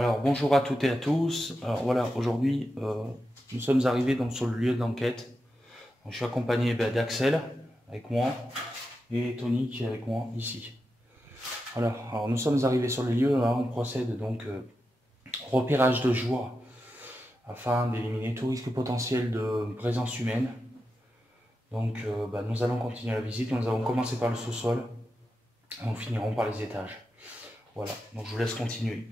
Alors bonjour à toutes et à tous. Alors voilà, aujourd'hui nous sommes arrivés donc sur le lieu d'enquête. Je suis accompagné d'Axel avec moi et Tony qui est avec moi ici. Voilà, alors nous sommes arrivés sur le lieu, là, on procède donc au repérage de jour afin d'éliminer tout risque potentiel de présence humaine. Donc nous allons continuer la visite, nous avons commencé par le sous-sol et nous finirons par les étages. Voilà, donc je vous laisse continuer.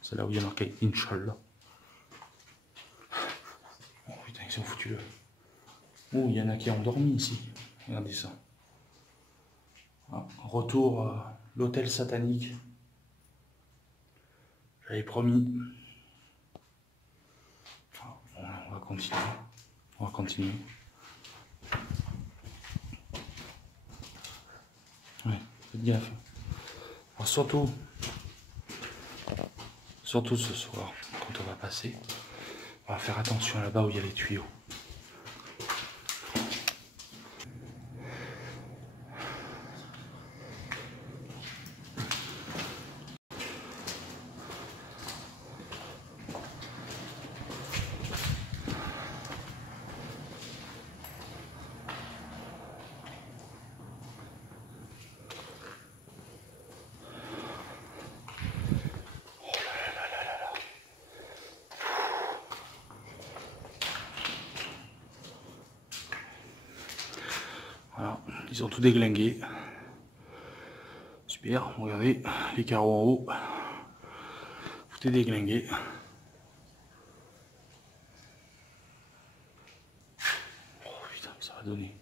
C'est là où il y a marqué Inch'Allah. Oh putain, ils sont foutus là. Oh, il y en a qui ont dormi ici. Regardez ça. Ah, retour à l'hôtel satanique. J'avais promis. Ah, on va continuer. On va continuer. Ouais, faites gaffe. Alors surtout ce soir, quand on va passer, on va faire attention là-bas où il y a les tuyaux. Voilà, ils ont tout déglingué. Super, regardez, les carreaux en haut. Tout est déglingué. Oh putain, ça va donner.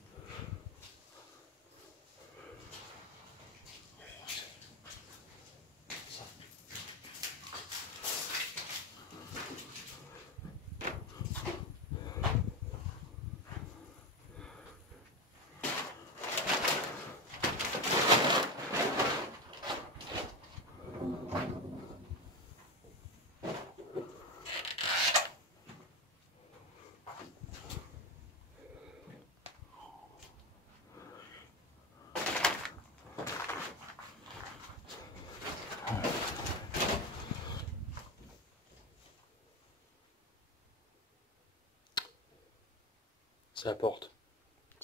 C'est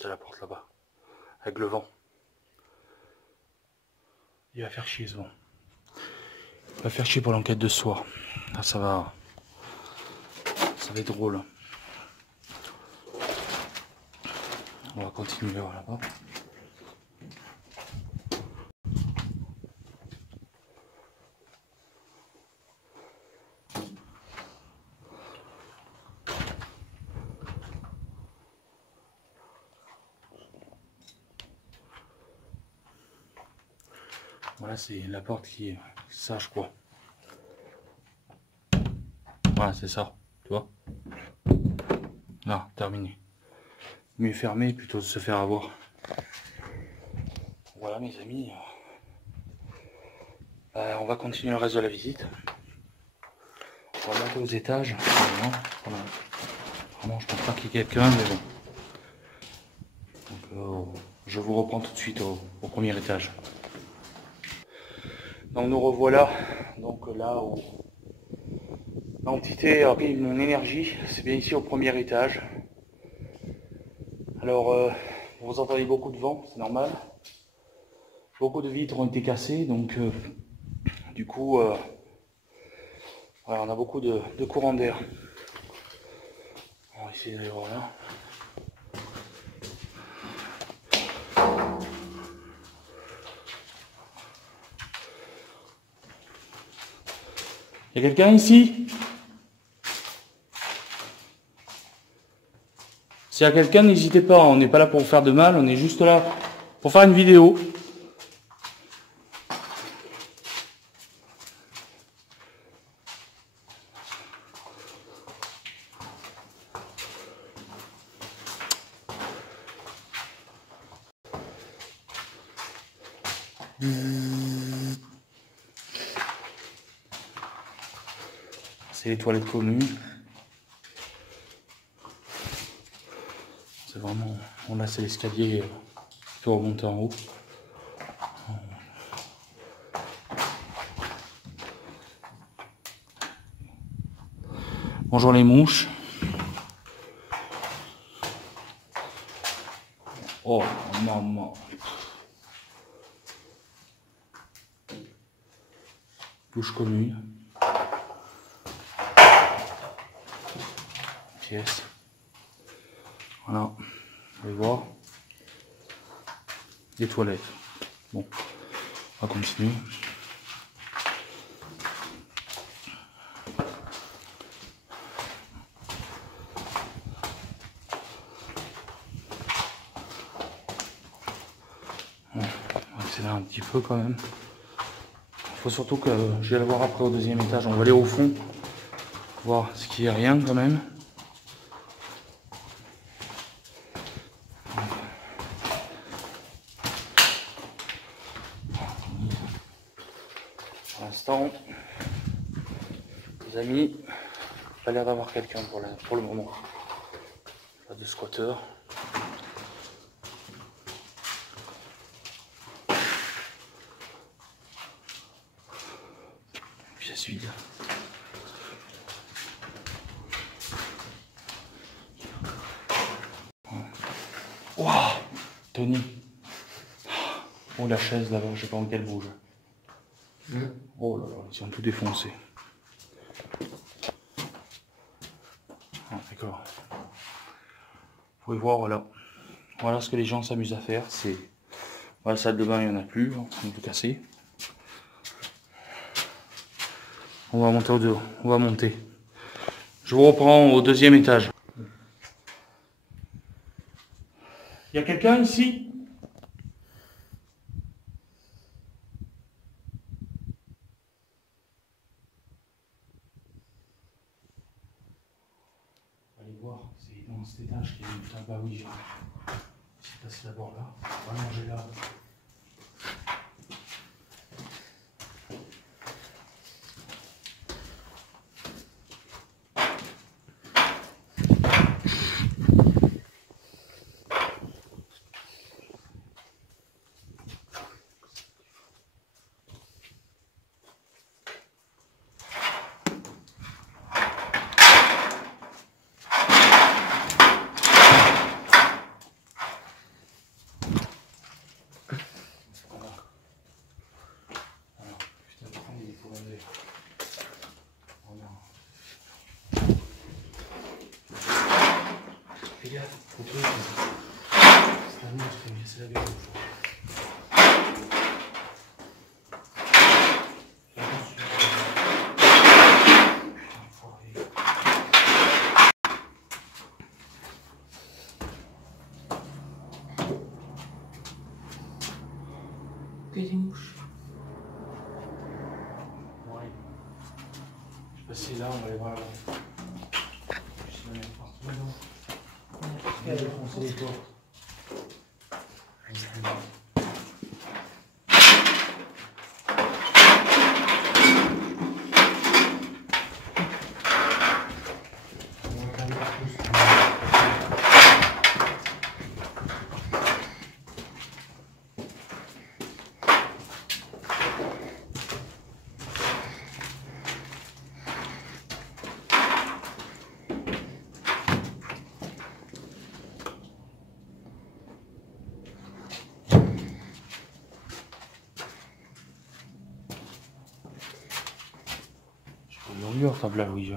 la porte là-bas, avec le vent. Il va faire chier ce vent. Il va faire chier pour l'enquête de ce soir. Ah, ça va être drôle. On va continuer vers là-bas. Voilà, c'est la porte qui est ça, je crois. Voilà, c'est ça, tu vois. Là, terminé. Mieux fermé plutôt de se faire avoir. Voilà, mes amis. On va continuer le reste de la visite. On va monter aux étages. Vraiment, je pense pas qu'il y ait quelqu'un, mais bon. Donc, je vous reprends tout de suite au premier étage. Donc nous revoilà. Donc là où l'entité a pris mon énergie, c'est bien ici au premier étage. Alors, vous entendez beaucoup de vent, c'est normal. Beaucoup de vitres ont été cassées, donc du coup, voilà, on a beaucoup de courant d'air. On va essayer d'aller voir là. Il y a quelqu'un ici? S'il y a quelqu'un, n'hésitez pas, on n'est pas là pour vous faire de mal, on est juste là pour faire une vidéo. C'est les toilettes communes. C'est vraiment... Bon là c'est l'escalier qui peut remonter en haut. Bonjour les mouches. Oh maman. Douche commune. Pièce. Voilà. Vous allez voir. Les toilettes. Bon. On va continuer. Bon, on va accélérer un petit peu quand même. Il faut surtout que je vais aller voir après au deuxième étage. On va aller au fond. Voir ce qu'il y a rien quand même. Pour l'instant, les amis, pas l'air d'avoir quelqu'un pour le moment. Pas de squatter. Pièce vide. Wow, Tony. Oh la chaise là-bas, je sais pas en qu'elle bouge. Oh là là, ils ont tout défoncé. Ah, d'accord. Vous pouvez voir, voilà. Voilà ce que les gens s'amusent à faire. C'est voilà, la salle de bain, il n'y en a plus, on peut casser. On va monter au deux. On va monter. Je vous reprends au deuxième étage. Il y a quelqu'un ici? Allez voir, c'est dans cet étage qu'il y a une table. Bah oui, j'ai passé d'abord là. On va manger là. Fais gaffe, faut que c'est un monstre, mais c'est la gueule. Que des mouches. Ouais. Je vais passer là, on va aller voir là. Je vais mettre partout là. On va défoncer les portes. Longueur ta blague, oui.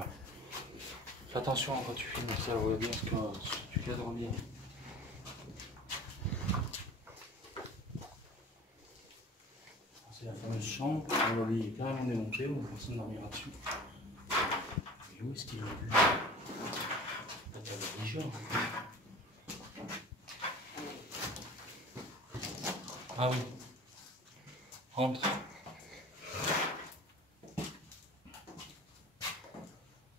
Fais attention quand tu filmes ça, regarde bien ce que tu cadres bien. C'est la fameuse chambre. Le lit est carrément démonté, on personne dormira dessus. Et où est-ce qu'il est vu? La table de ah oui. Rentre.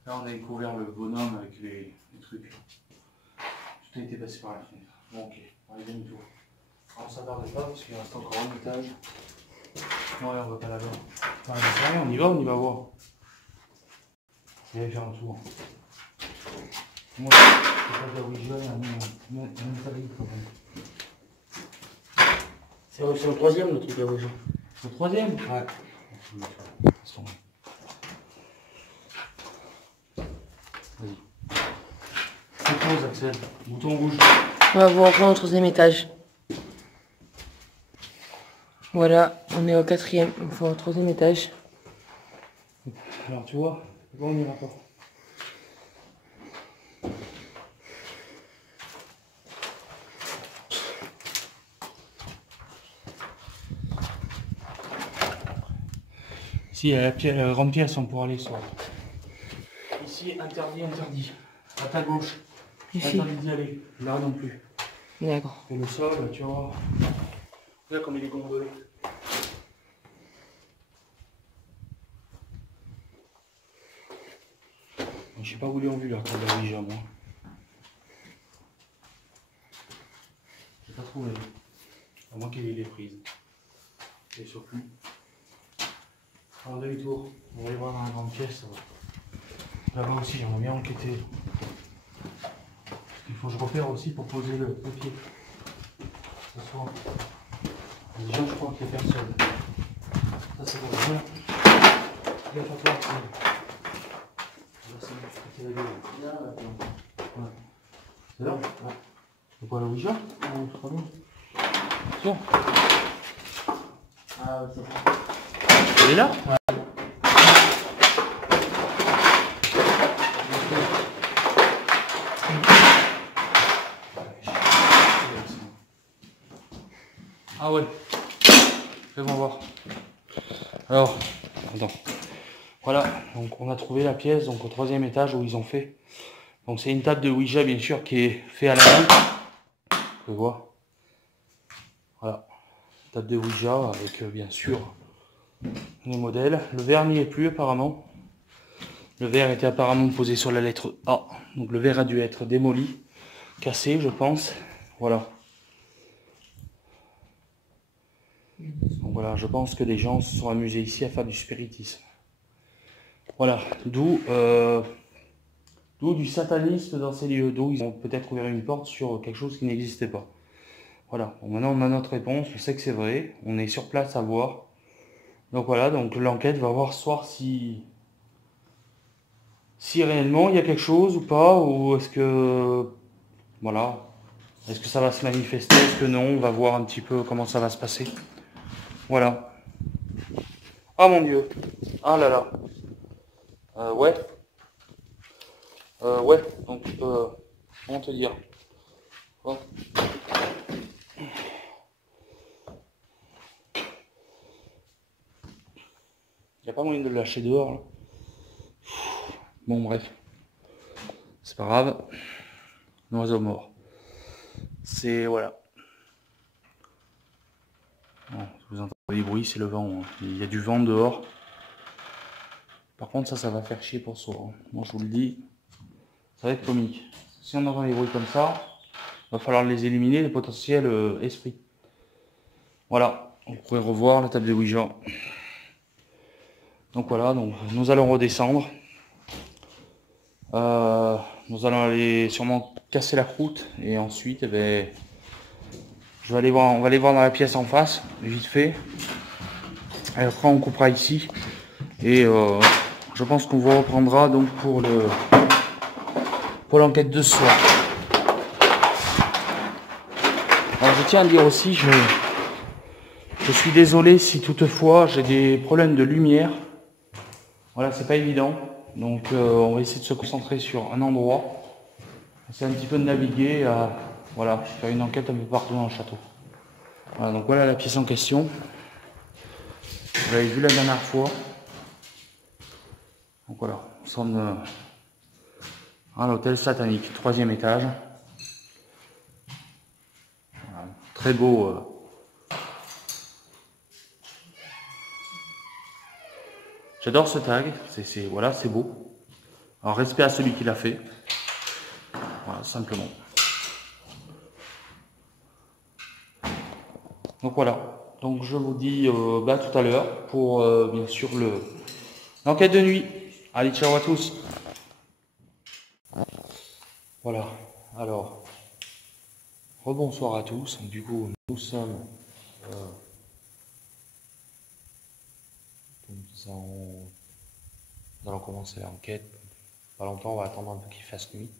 Là, on a découvert le bonhomme avec les trucs. Tout a été passé par la fenêtre. Bon, ok, on est demi-tour. Alors, ça ne tarde pas parce qu'il reste encore un étage. Ouais, on va pas là-bas. Enfin, j'en sais rien, on y va voir. Je vais faire un tour. Moi, c'est pas de la Ouija, il y a un métallique quand même. C'est le troisième le truc à Ouija. Le troisième? Ouais. Vas-y. Propose, Axel. Bouton rouge. On va vous rentrer au troisième étage. Voilà, on est au quatrième, il faut au troisième étage. Alors tu vois, là on n'ira pas. Ici, il y a la grande pièce, on pourra aller sur. Ici, interdit. À ta gauche. Ici. Interdit d'y aller. Là non plus. D'accord. Et le sol, tu vois. Regarde comme il est gondolé. Je sais pas où ils ont vu la table de Ouija, moi. J'ai pas trouvé. À moins qu'il ait les prises. Et surtout. En demi-tour. On va aller voir dans la grande pièce. Là-bas aussi, j'aimerais bien enquêter. Il faut que je repère aussi pour poser le pied. Ce soir. Déjà, je crois qu'il n'y a personne. Ça, c'est bon. Viens. Viens, toi, Axel. Là, c'est bon, je peux te la gueule. Ouais. C'est là? Ouais. C'est quoi la Ouija? Non, c'est pas loin. Tiens. Ah, ouais, c'est ça. Elle est là? Ouais. Ah ouais. Fais-moi voir. Alors, attends. Voilà, donc on a trouvé la pièce, donc au troisième étage où ils ont fait. Donc c'est une table de Ouija bien sûr qui est faite à la main. Tu vois. Voilà. Table de Ouija avec bien sûr les modèles. Le verre n'y est plus apparemment. Le verre était apparemment posé sur la lettre A. Donc le verre a dû être démoli, cassé je pense. Voilà. Donc voilà, je pense que les gens se sont amusés ici à faire du spiritisme. Voilà, d'où du satanisme dans ces lieux, d'où ils ont peut-être ouvert une porte sur quelque chose qui n'existait pas. Voilà, bon, maintenant on a notre réponse, on sait que c'est vrai, on est sur place à voir. Donc voilà, donc l'enquête va voir ce soir si réellement il y a quelque chose ou pas, ou est-ce que voilà, est-ce que ça va se manifester, est-ce que non, on va voir un petit peu comment ça va se passer. Voilà. Ah mon Dieu, ah là là, ouais. Ouais, donc comment te dire. Bon. Il n'y a pas moyen de le lâcher dehors là. Bon bref. C'est pas grave. Un oiseau mort. C'est voilà. Bon, vous entendez les bruits, c'est le vent. Hein. Il y a du vent dehors. Par contre ça va faire chier pour soi. Hein. Moi je vous le dis. Ça va être comique. Si on entend les bruits comme ça, il va falloir les éliminer, les potentiels esprits. Voilà, vous pourrez revoir la table de Ouija. Donc voilà, donc nous allons redescendre. Nous allons aller sûrement casser la croûte et ensuite, eh ben, on va aller voir dans la pièce en face, vite fait. Et après on coupera ici et je pense qu'on vous reprendra donc pour l'enquête de ce soir. Alors je tiens à dire aussi, je suis désolé si toutefois j'ai des problèmes de lumière. Voilà, c'est pas évident. Donc on va essayer de se concentrer sur un endroit. C'est un petit peu de naviguer, voilà, faire une enquête un peu partout dans le château. Voilà, donc voilà la pièce en question. Vous l'avez vu la dernière fois. Donc voilà, nous sommes à l'hôtel satanique, 3e étage. Voilà, très beau. J'adore ce tag, voilà, c'est beau. Alors respect à celui qui l'a fait. Voilà, simplement. Donc voilà. Donc je vous dis tout à l'heure pour bien sûr l'enquête de nuit. Allez, ciao à tous. Voilà, alors, rebonsoir à tous. Du coup, nous allons commencer l'enquête. Pas longtemps, on va attendre un peu qu'il fasse nuit.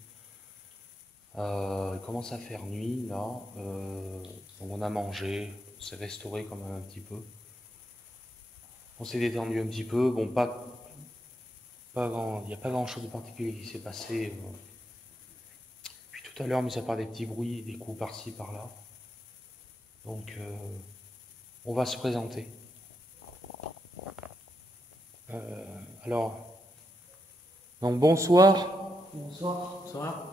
Il commence à faire nuit là. Donc on a mangé, on s'est restauré quand même un petit peu. On s'est détendu un petit peu. Bon, il n'y a pas grand chose de particulier qui s'est passé. Puis tout à l'heure, mis à part des petits bruits, des coups par-ci, par-là. Donc, on va se présenter. Alors, donc bonsoir. Bonsoir. Bonsoir.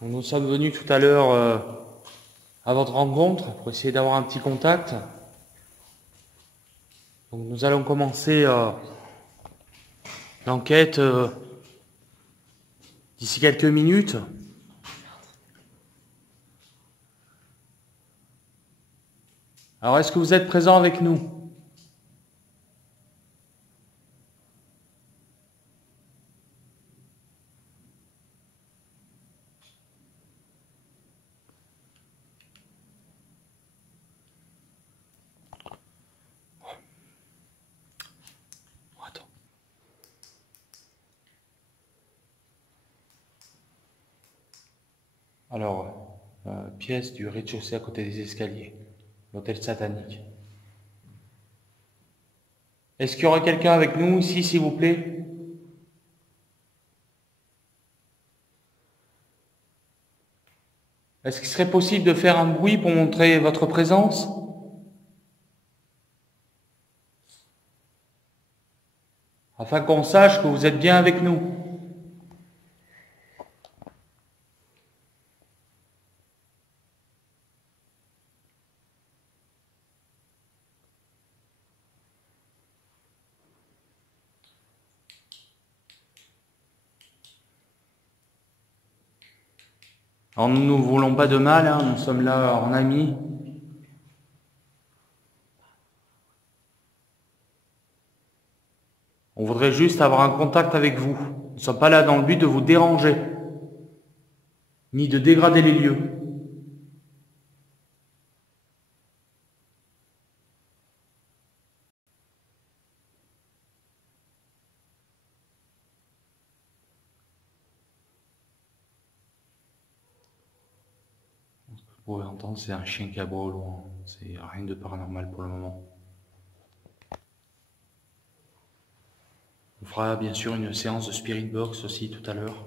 Nous sommes venus tout à l'heure à votre rencontre pour essayer d'avoir un petit contact. Donc, nous allons commencer l'enquête d'ici quelques minutes. Alors, est-ce que vous êtes présents avec nous ? Attends. Alors, pièce du rez-de-chaussée à côté des escaliers. L'hôtel satanique. Est-ce qu'il y aurait quelqu'un avec nous ici, s'il vous plaît? Est-ce qu'il serait possible de faire un bruit pour montrer votre présence? Afin qu'on sache que vous êtes bien avec nous. Alors nous ne voulons pas de mal, hein, nous sommes là en amis. On voudrait juste avoir un contact avec vous. Nous ne sommes pas là dans le but de vous déranger, ni de dégrader les lieux. Vous pouvez entendre, c'est un chien qui aboie au loin. C'est rien de paranormal pour le moment. On fera bien sûr une séance de Spirit Box aussi tout à l'heure.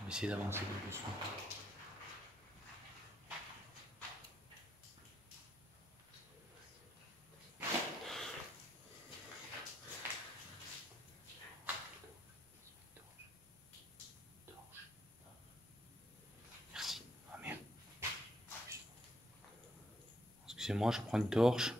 On va essayer d'avancer tout doucement. Merci. Ah merde. Excusez-moi, je prends une torche.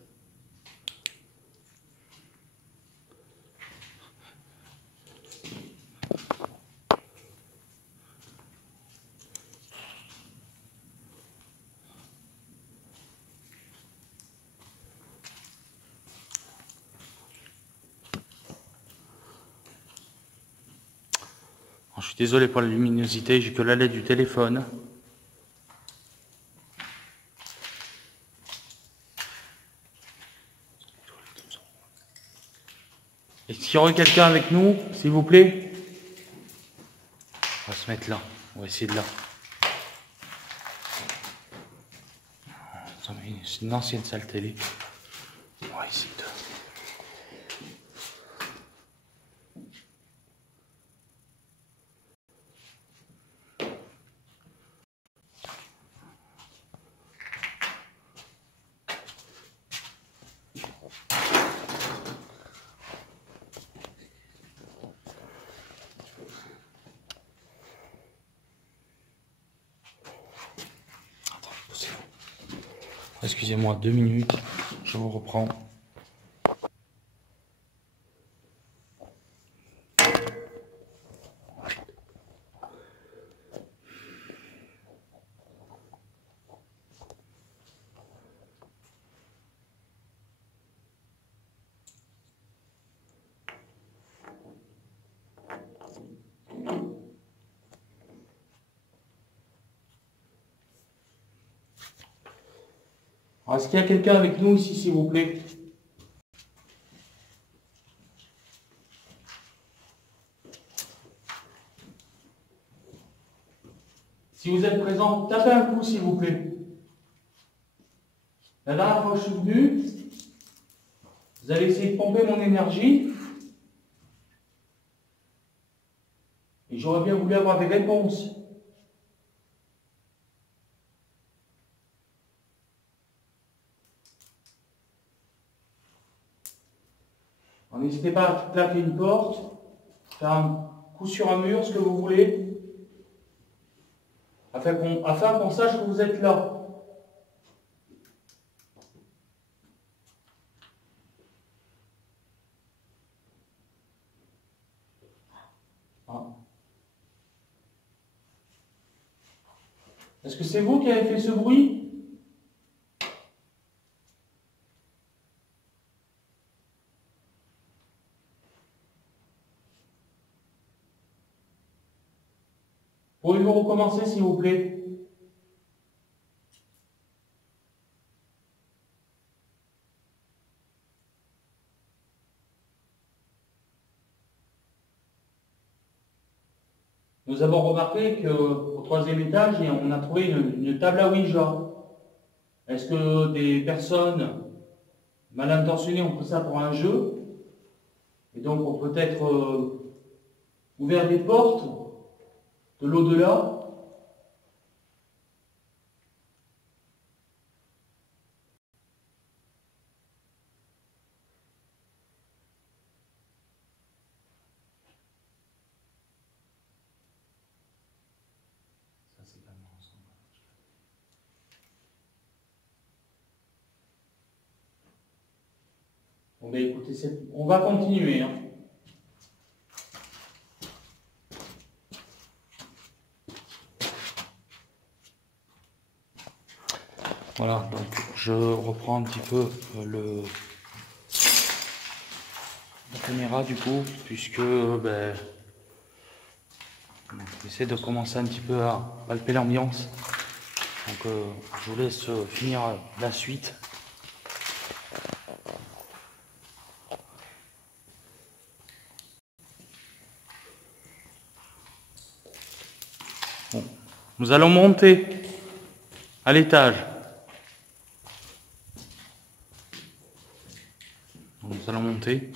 Je suis désolé pour la luminosité, j'ai que la LED du téléphone. Est-ce qu'il y aurait quelqu'un avec nous, s'il vous plaît? On va se mettre là, on va essayer de là. C'est une ancienne salle télé. On va essayer de... Excusez-moi, 2 minutes, je vous reprends. Alors, est-ce qu'il y a quelqu'un avec nous ici, s'il vous plaît? Si vous êtes présent, tapez un coup, s'il vous plaît. La dernière fois que je suis venu, vous allez essayer de pomper mon énergie. Et j'aurais bien voulu avoir des réponses. N'hésitez pas à claquer une porte, faire un coup sur un mur, ce que vous voulez, afin qu'on sache que vous êtes là. Ah. Est-ce que c'est vous qui avez fait ce bruit? Pourriez-vous recommencer, s'il vous plaît? Nous avons remarqué qu'au troisième étage, on a trouvé une table à Ouija. Est-ce que des personnes mal intentionnées ont pris ça pour un jeu? Et donc ont peut-être ouvert des portes de l'au-delà? Ça, c'est pas mal ensemble. Bon, ben écoutez, on va continuer. Hein. Voilà, donc je reprends un petit peu la caméra du coup, puisque ben, on essaie de commencer un petit peu à palper l'ambiance. Donc je vous laisse finir la suite. Bon. Nous allons monter à l'étage. Nous allons monter.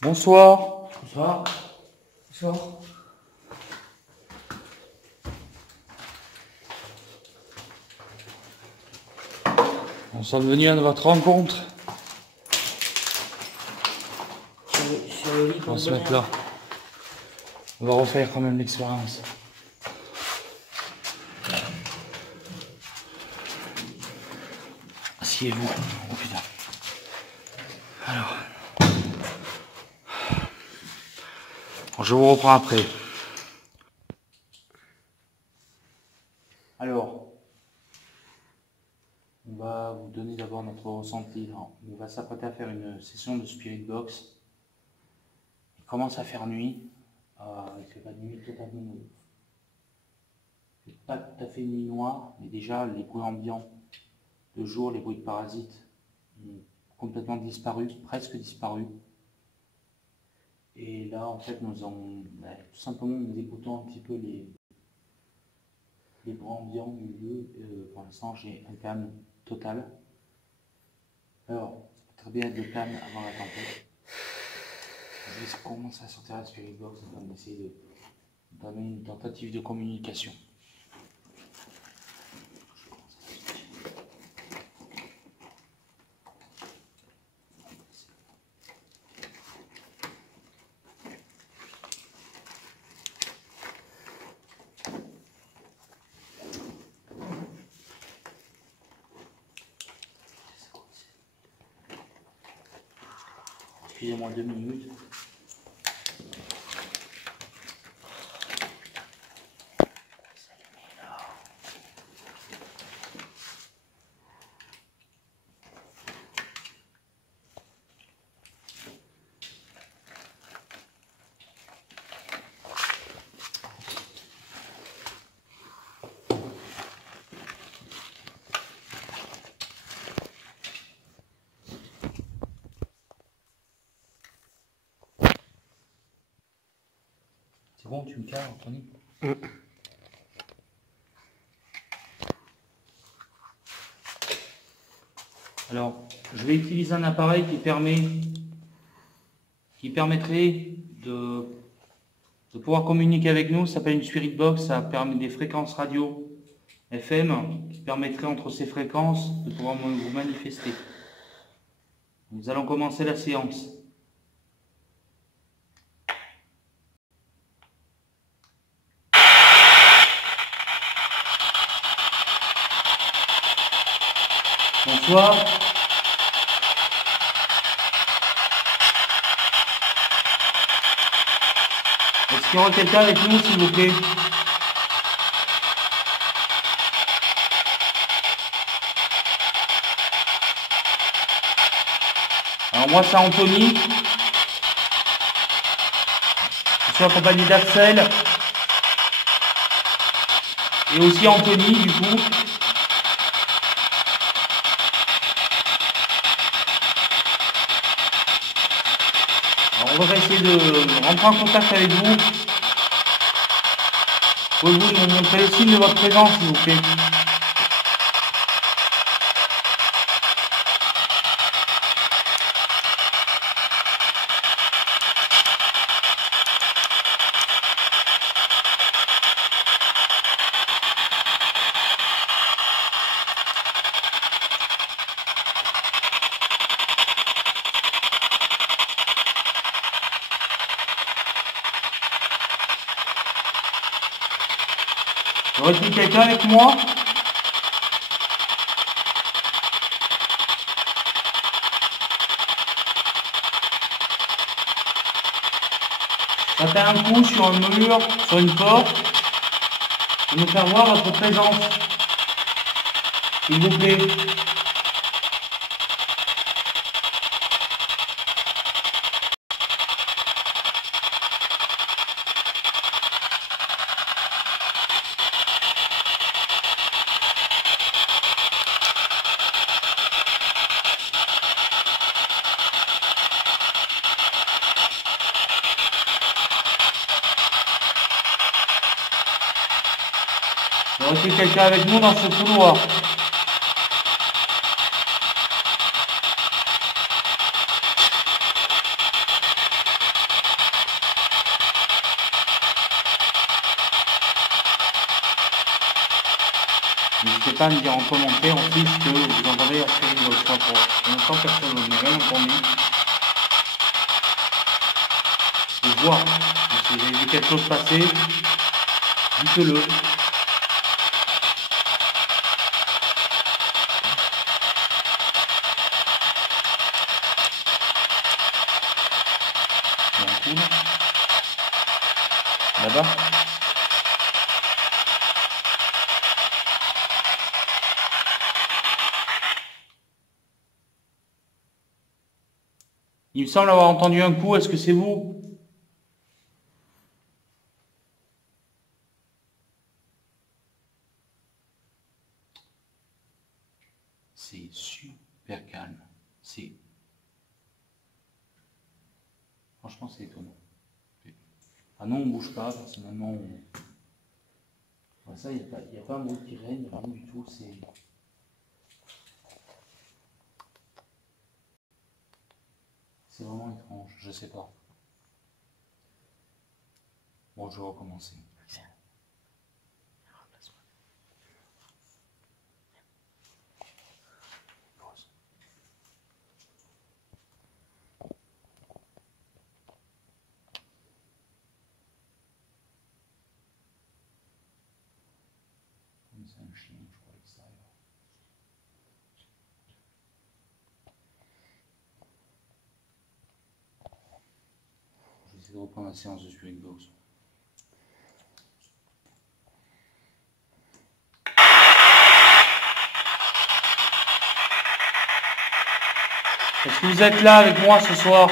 Bonsoir. Bonsoir. Bonsoir. On s'en est venu à votre rencontre. Sur le lit, On va se mettre là. On va refaire quand même l'expérience. Asseyez-vous. Oh putain. Alors. Je vous reprends après. Alors. On va vous donner d'abord notre ressenti. On va s'apprêter à faire une session de Spirit Box. Il commence à faire nuit. Il ne fait pas de nuit totalement. Il ne fait pas tout à fait nuit noire, mais déjà les bruits ambiants de jour, les bruits de parasites ont complètement disparu, presque disparu. Et là, en fait, tout simplement, nous écoutons un petit peu les bruits ambiants du lieu. Pour l'instant, j'ai un calme total. Alors, très bien de calme avant la tempête. Je vais commencer à sortir la Spirit Box afin d'essayer d'amener une tentative de communication. Excusez-moi 2 minutes. C'est bon, tu me calmes, Anthony? Alors, je vais utiliser un appareil qui permettrait de pouvoir communiquer avec nous. Ça s'appelle une Spirit Box. Ça permet des fréquences radio FM qui permettraient entre ces fréquences de pouvoir vous manifester. Nous allons commencer la séance. Bonsoir. Est-ce qu'il y aura quelqu'un avec nous, s'il vous plaît? Alors moi, c'est Anthony. Je suis accompagné d'Axel. Et aussi Anthony, du coup. On va essayer de rentrer en contact avec vous. Pouvez-vous nous montrer le signe de votre présence, s'il vous plaît? Y aurait-il quelqu'un avec moi? Tapez un coup sur un mur, sur une porte, et nous faire voir votre présence. S'il vous plaît. Y aurait-il quelqu'un avec nous dans ce couloir? N'hésitez pas à me dire en commentaire aussi ce que vous entendez à Spirit Box. Pour l'instant, personne n'a rien entendu. De voir si vous avez vu quelque chose passer, dites-le. Là-bas. Il me semble avoir entendu un coup. Est-ce que c'est vous? C'est super calme. Franchement, c'est étonnant. Ah non, on ne bouge pas, personnellement. Ça, il n'y a pas un bruit qui règne, rien du tout. C'est vraiment étrange, je sais pas. Bon, je vais recommencer. C'est un chien, je crois, extérieur. Je vais essayer de reprendre la séance de Spirit Box. Est-ce que vous êtes là avec moi ce soir?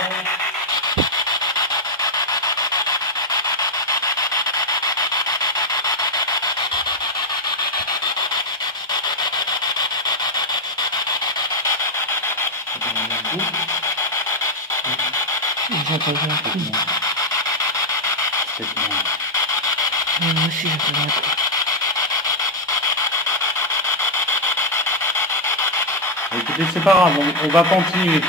J'entends un coup. Peut-être moins. Moi aussi, j'ai pas mal. Écoutez, c'est pas grave, on va continuer.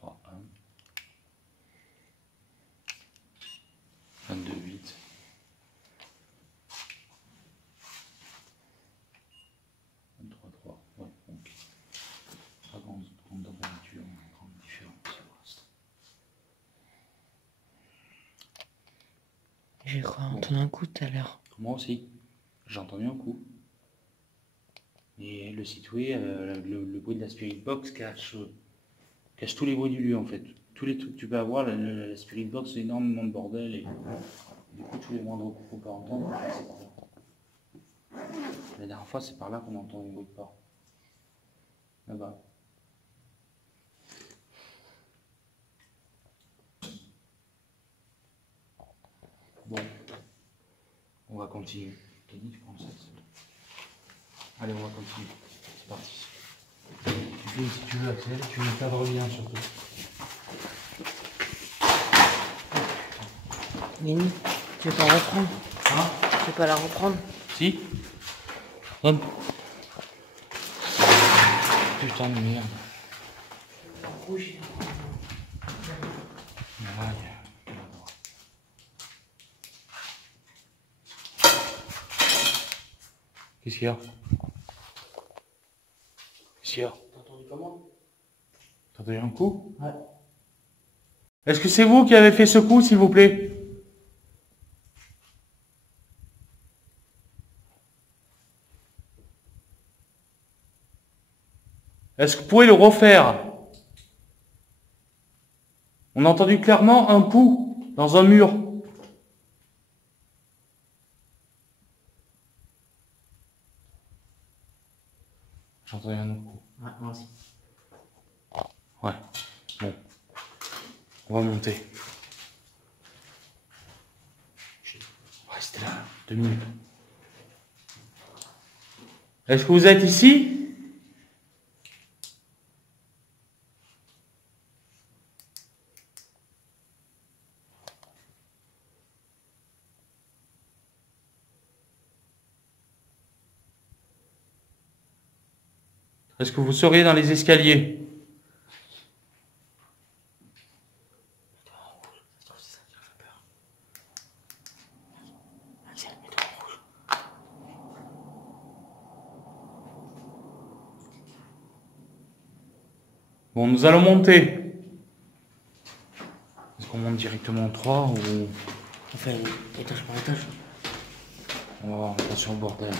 Trois, 22, 8. 23, 3. Ouais, ok. Pas grande température, grande différence. J'ai cru entendre un coup tout à l'heure. Moi aussi. J'ai entendu un coup. Et le Situé, le bruit de la Spirit Box cache tous les bruits du lieu en fait. Tous les trucs que tu peux avoir, la Spirit Box, c'est énormément de bordel et du coup tous les moindres coups qu'on peut entendre, c'est par là. La dernière fois, c'est par là qu'on entend les bruits de pas. Là-bas. Bon, on va continuer. Tony, tu prends ça. Allez, on va continuer. C'est parti. Tu fais si tu veux, Axel, tu me cadres bien surtout. Mini, tu veux pas reprendre? Hein? Tu veux pas la reprendre? Si? Donne. Putain de merde. Rouge. Aïe. Qu'est-ce qu'il y a? Qu'est-ce qu'il y a? T'as entendu comment? T'as entendu un coup? Ouais. Est-ce que c'est vous qui avez fait ce coup, s'il vous plaît? Est-ce que vous pouvez le refaire? On a entendu clairement un coup dans un mur. J'ai entendu un autre coup. Ouais, moi aussi. Ouais. Bon. On va monter. Restez là, 2 minutes. Est-ce que vous êtes ici? Est-ce que vous seriez dans les escaliers? Axel, mets-toi en rouge. Bon, nous allons monter. Est-ce qu'on monte directement en 3 ou... On fait étage par étage. On va voir, attention au bordel.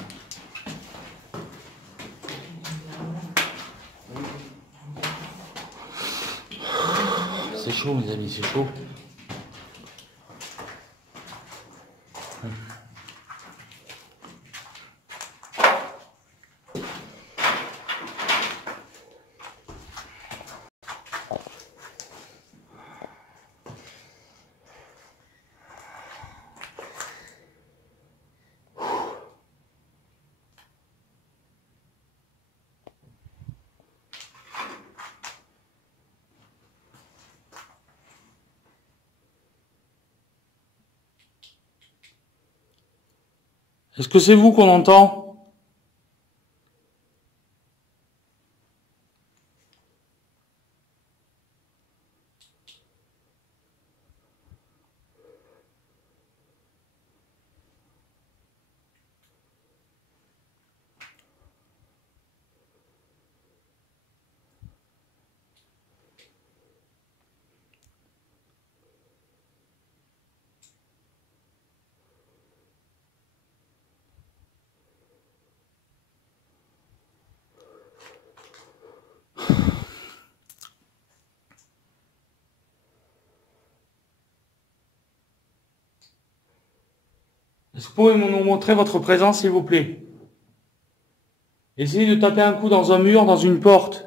C'est chaud, mes amis, c'est chaud. Est-ce que c'est vous qu'on entend? Est-ce que vous pouvez nous montrer votre présence, s'il vous plaît? Essayez de taper un coup dans un mur, dans une porte.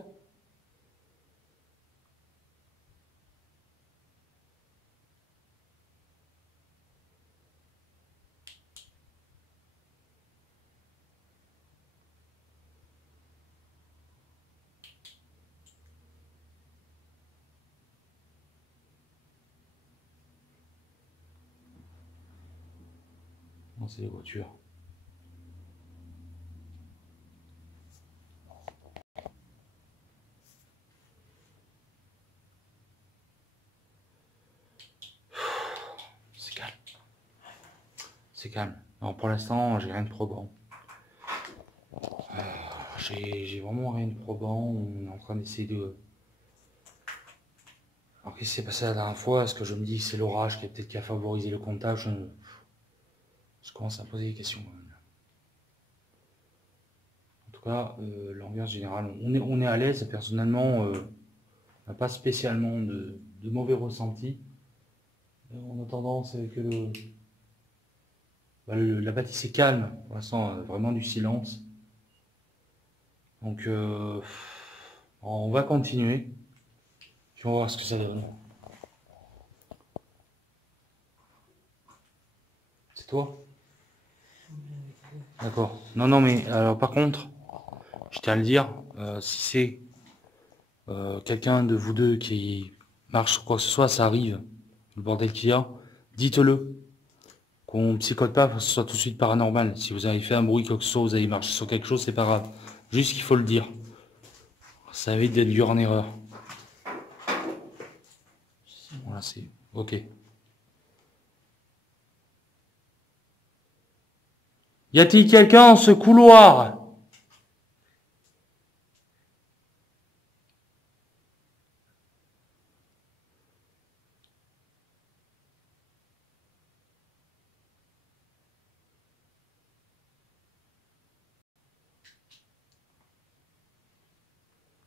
Non, c'est les voitures. C'est calme. C'est calme. Non, pour l'instant, j'ai rien de probant. J'ai vraiment rien de probant. On est en train d'essayer de... Alors, qu'est-ce qui s'est passé la dernière fois? Est-ce que je me dis que c'est l'orage qui a favorisé le comptage? Je commence à me poser des questions. En tout cas, l'ambiance générale, on est à l'aise. Personnellement, on n'a pas spécialement de mauvais ressentis. En attendant, c'est que la bâtisse est calme. Pour l'instant, vraiment du silence. Donc, on va continuer. Puis on va voir ce que ça donne. C'est toi? D'accord. Non, non, mais alors par contre, je tiens à le dire, si c'est quelqu'un de vous deux qui marche sur quoi que ce soit, ça arrive, le bordel qu'il y a, dites-le. Qu'on ne psychote pas, que ce soit tout de suite paranormal. Si vous avez fait un bruit, quoi que ce soit, vous avez marché sur quelque chose, c'est pas grave. Juste qu'il faut le dire. Ça évite d'être dur en erreur. Voilà, c'est ok. Y a-t-il quelqu'un dans ce couloir?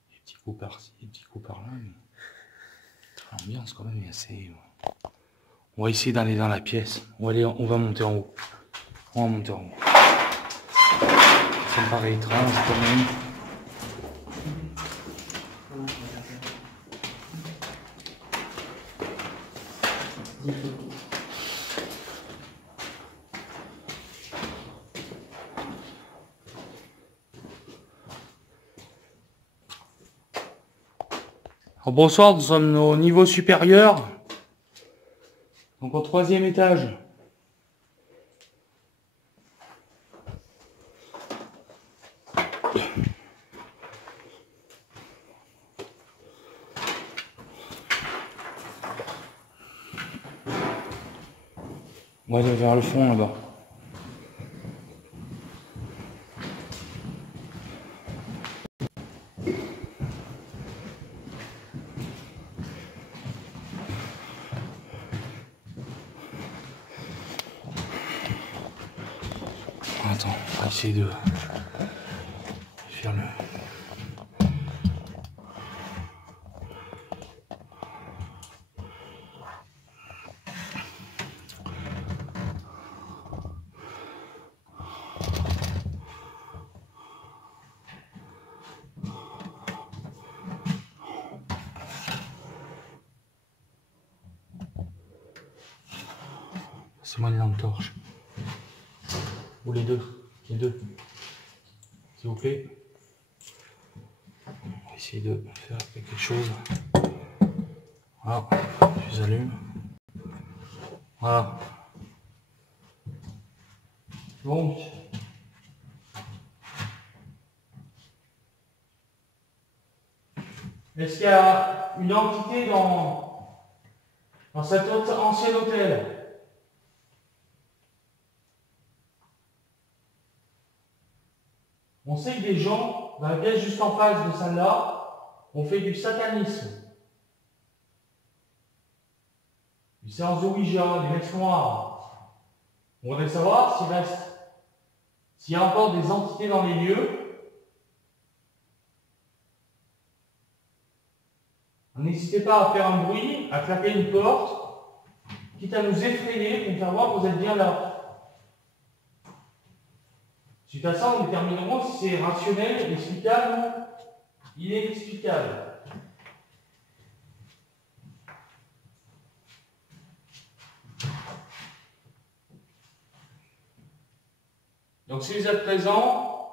Des petits coups par-ci, des petits coups par-là. Mais... l'ambiance quand même est assez... On va essayer d'aller dans la pièce. On va monter en haut. On va monter en haut. Ça me paraît étrange quand même. Alors, bonsoir, nous sommes au niveau supérieur. Donc au 3e étage. On va aller vers le fond là-bas. Attends, on va essayer de faire le... C'est moi une lampe torche. Ou les deux. S'il vous plaît. On va essayer de faire quelque chose. Voilà, je les allume. Voilà. Donc, est-ce qu'il y a une entité dans cet ancien hôtel? On sait que des gens, dans la pièce juste en face de celle-là, ont fait du satanisme. Une séance de Ouija, des mecs noirs. On voudrait savoir s'il y a encore des entités dans les lieux. N'hésitez pas à faire un bruit, à claquer une porte, quitte à nous effrayer pour faire voir que vous êtes bien là. Suite à ça, on détermineront si c'est rationnel, explicable ou inexplicable. Donc si vous êtes présent,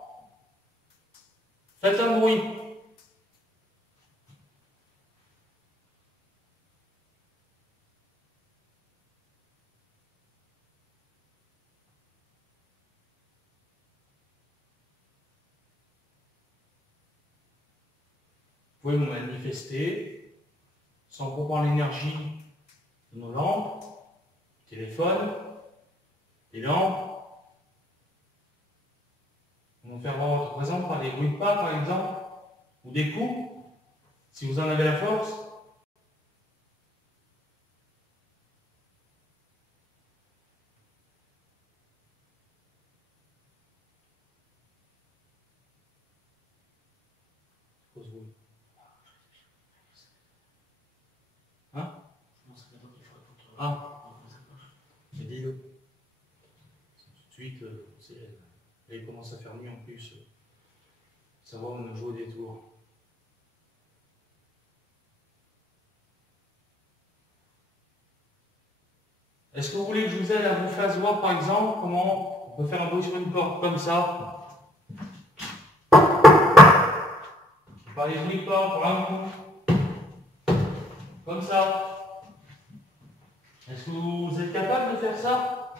faites un bruit. Vous pouvez vous manifester sans reprendre l'énergie de nos lampes, du téléphone, des lampes. On va faire votre présence par des bruits de pas, par exemple, ou des coups, si vous en avez la force. Hein? Ah, j'ai dit le. Tout de suite, là, il commence à faire nuit en plus. Ça va, on a joué des tours. Est-ce que vous voulez que je vous aide à vous faire voir, par exemple, comment on peut faire un bruit sur une porte comme ça? Par les bruits de porte, pour un coup. Comme ça. Est-ce que vous êtes capable de faire ça?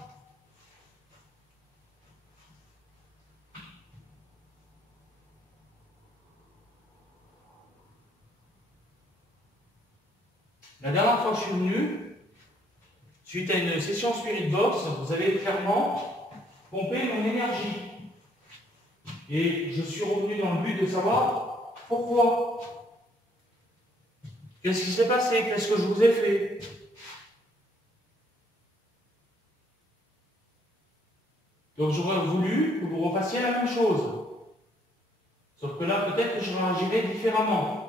La dernière fois que je suis venu, suite à une session Spirit Box, vous avez clairement pompé mon énergie. Et je suis revenu dans le but de savoir pourquoi. Qu'est-ce qui s'est passé? Qu'est-ce que je vous ai fait? Donc j'aurais voulu que vous refassiez la même chose. Sauf que là, peut-être que je réagirais différemment.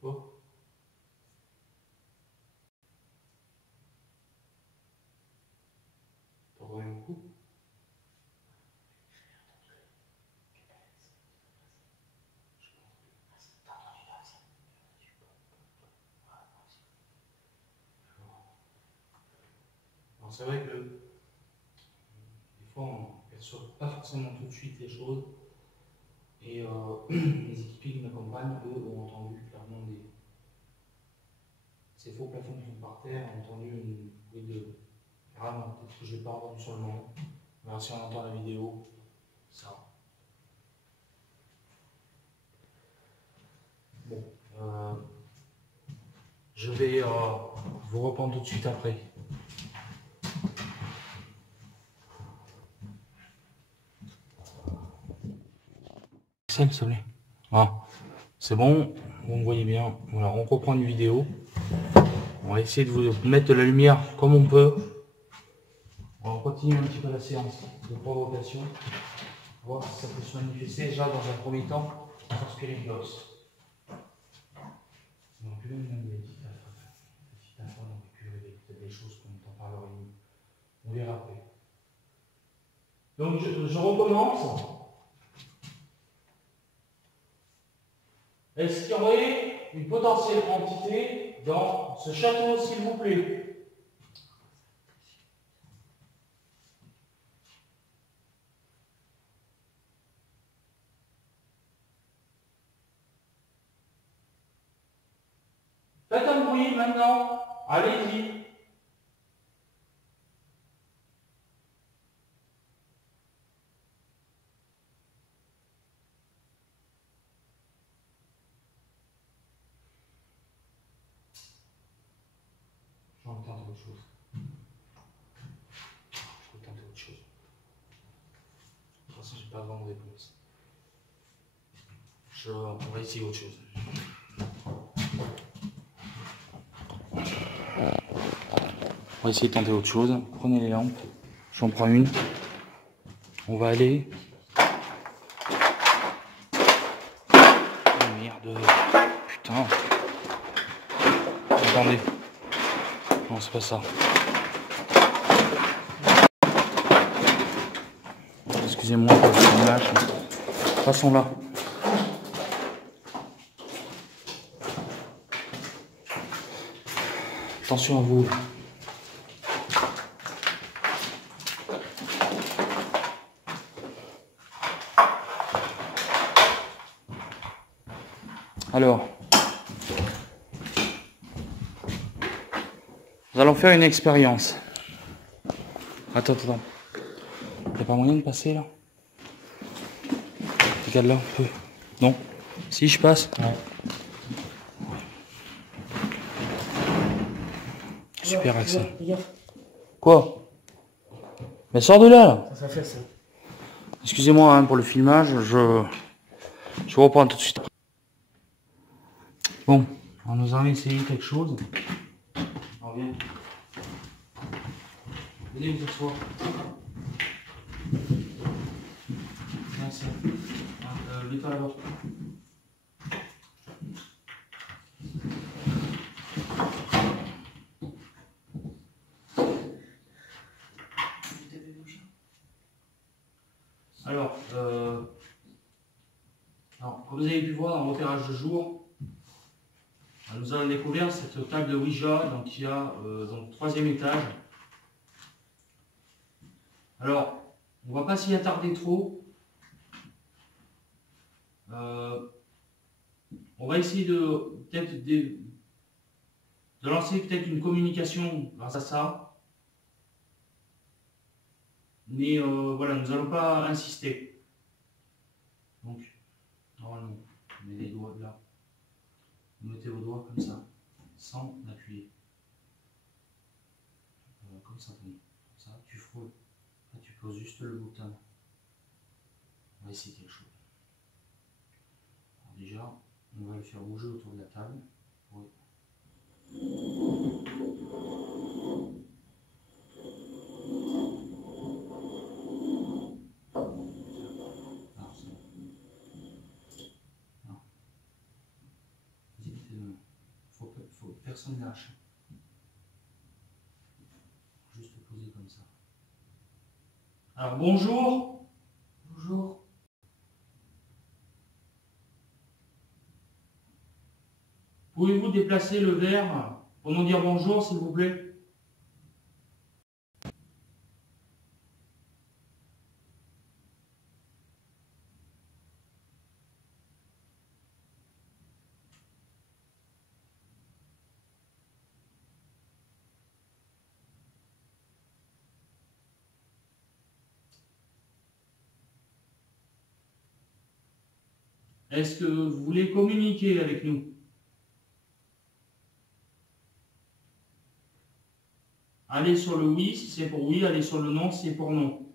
Quoi? T'as envoyé un coup? Alors c'est vrai que des fois on ne perçoit pas forcément tout de suite les choses. Et les équipiers qui m'accompagnent, eux, ont entendu clairement ces faux plafonds qui sont par terre, ont entendu une bruit de. Vraiment, peut-être que je ne l'ai pas entendu sur le moment. Mais si on entend la vidéo, ça. Bon. Je vais vous reprendre tout de suite après. S'il te plaît. Ah, c'est bon, vous me voyez bien. Voilà, on reprend une vidéo. On va essayer de vous mettre de la lumière comme on peut. On va continuer un petit peu la séance de provocation. Voir si ça peut se manifester déjà dans un premier temps sur Spirit Box. Donc, même des petites affaires, peut-être des choses qu'on n'entend pas à l'oreille. On verra après. Donc, je recommence. Est-ce qu'il y aurait une potentielle entité dans ce château, s'il vous plaît? Faites un bruit maintenant. Allez-y. Je vais tenter autre chose. Je vais tenter autre chose. De toute façon, je n'ai pas vraiment de réponse. On va essayer autre chose. On va essayer de tenter autre chose. Prenez les lampes. J'en prends une. On va aller. Oh, merde. attendez. Non, c'est pas ça. Excusez-moi pour le filmage. Passons là. Attention à vous. Alors, nous allons faire une expérience. Attends. Il n'y a pas moyen de passer là? Regarde là, un peu. Non? Si je passe? Ouais. Super accès. Quoi? Mais sors de là! Ça fait ça. Excusez-moi hein, pour le filmage, je reprends tout de suite. Bon, alors nous allons essayer quelque chose. Alors viens. Venez vous asseoir. Merci. Mets-toi là-bas. Alors, comme vous avez pu voir dans le repérage de jour, nous avons découvert cette table de Ouija, donc il y a dans le 3e étage. Alors, on va pas s'y attarder trop. On va essayer de peut-être de lancer peut-être une communication grâce à ça. Mais voilà, nous n'allons pas insister. Donc, normalement, vous mettez les doigts là. Vous mettez vos doigts comme ça, sans appuyer. Comme ça, comme ça, tu frôles. Là, tu poses juste le bouton. On va essayer quelque chose. Alors déjà, on va le faire bouger autour de la table. Oui. Alors, c'est bon. Non. Vas-y, mettez deux mains. Faut personne lâche. Juste poser comme ça. Alors, bonjour. Bonjour. Pouvez-vous déplacer le verre pour nous dire bonjour, s'il vous plaît? Est-ce que vous voulez communiquer avec nous? Allez sur le oui si c'est pour oui, allez sur le non si c'est pour non.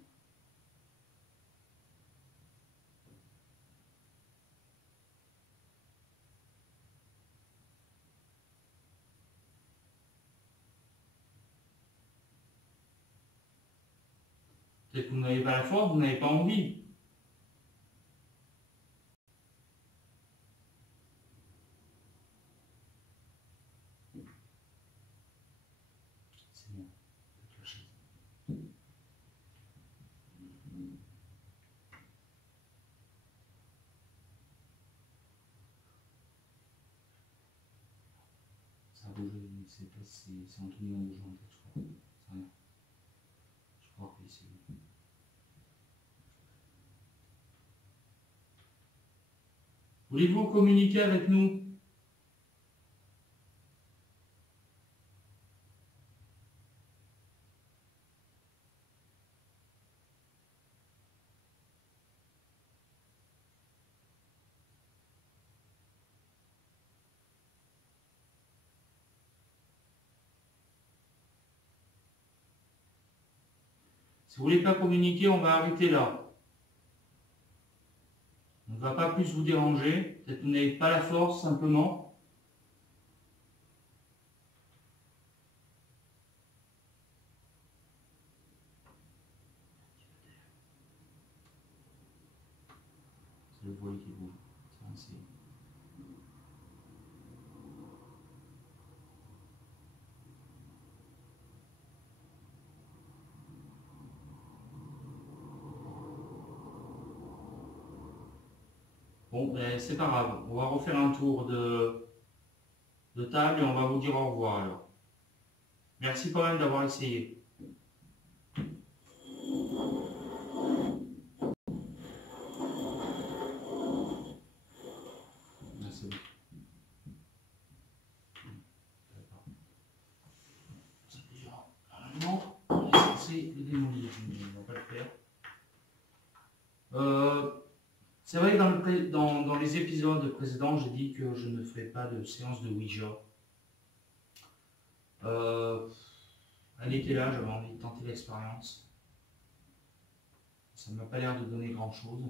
Peut-être que vous n'avez pas la force, vous n'avez pas envie. C'est bon, faites la chaise. Ça a bougé, mais c'est Anthony qui a bougé en tête, je crois. C'est rien. Je crois que c'est lui. Voulez-vous communiquer avec nous? Si vous ne voulez pas communiquer, on va arrêter là. On ne va pas plus vous déranger. Peut-être que vous n'avez pas la force, simplement. C'est le voile qui bouge. Ça, c'est... Bon, ben, c'est pas grave. On va refaire un tour de table et on va vous dire au revoir alors. Merci quand même d'avoir essayé. Ah, c'est bon. D'accord. Ça déjà, normalement, on est censé le démolir, mais on va pas le faire. C'est vrai que dans les épisodes précédents, j'ai dit que je ne ferais pas de séance de Ouija. Elle était là, j'avais envie de tenter l'expérience. Ça ne m'a pas l'air de donner grand chose.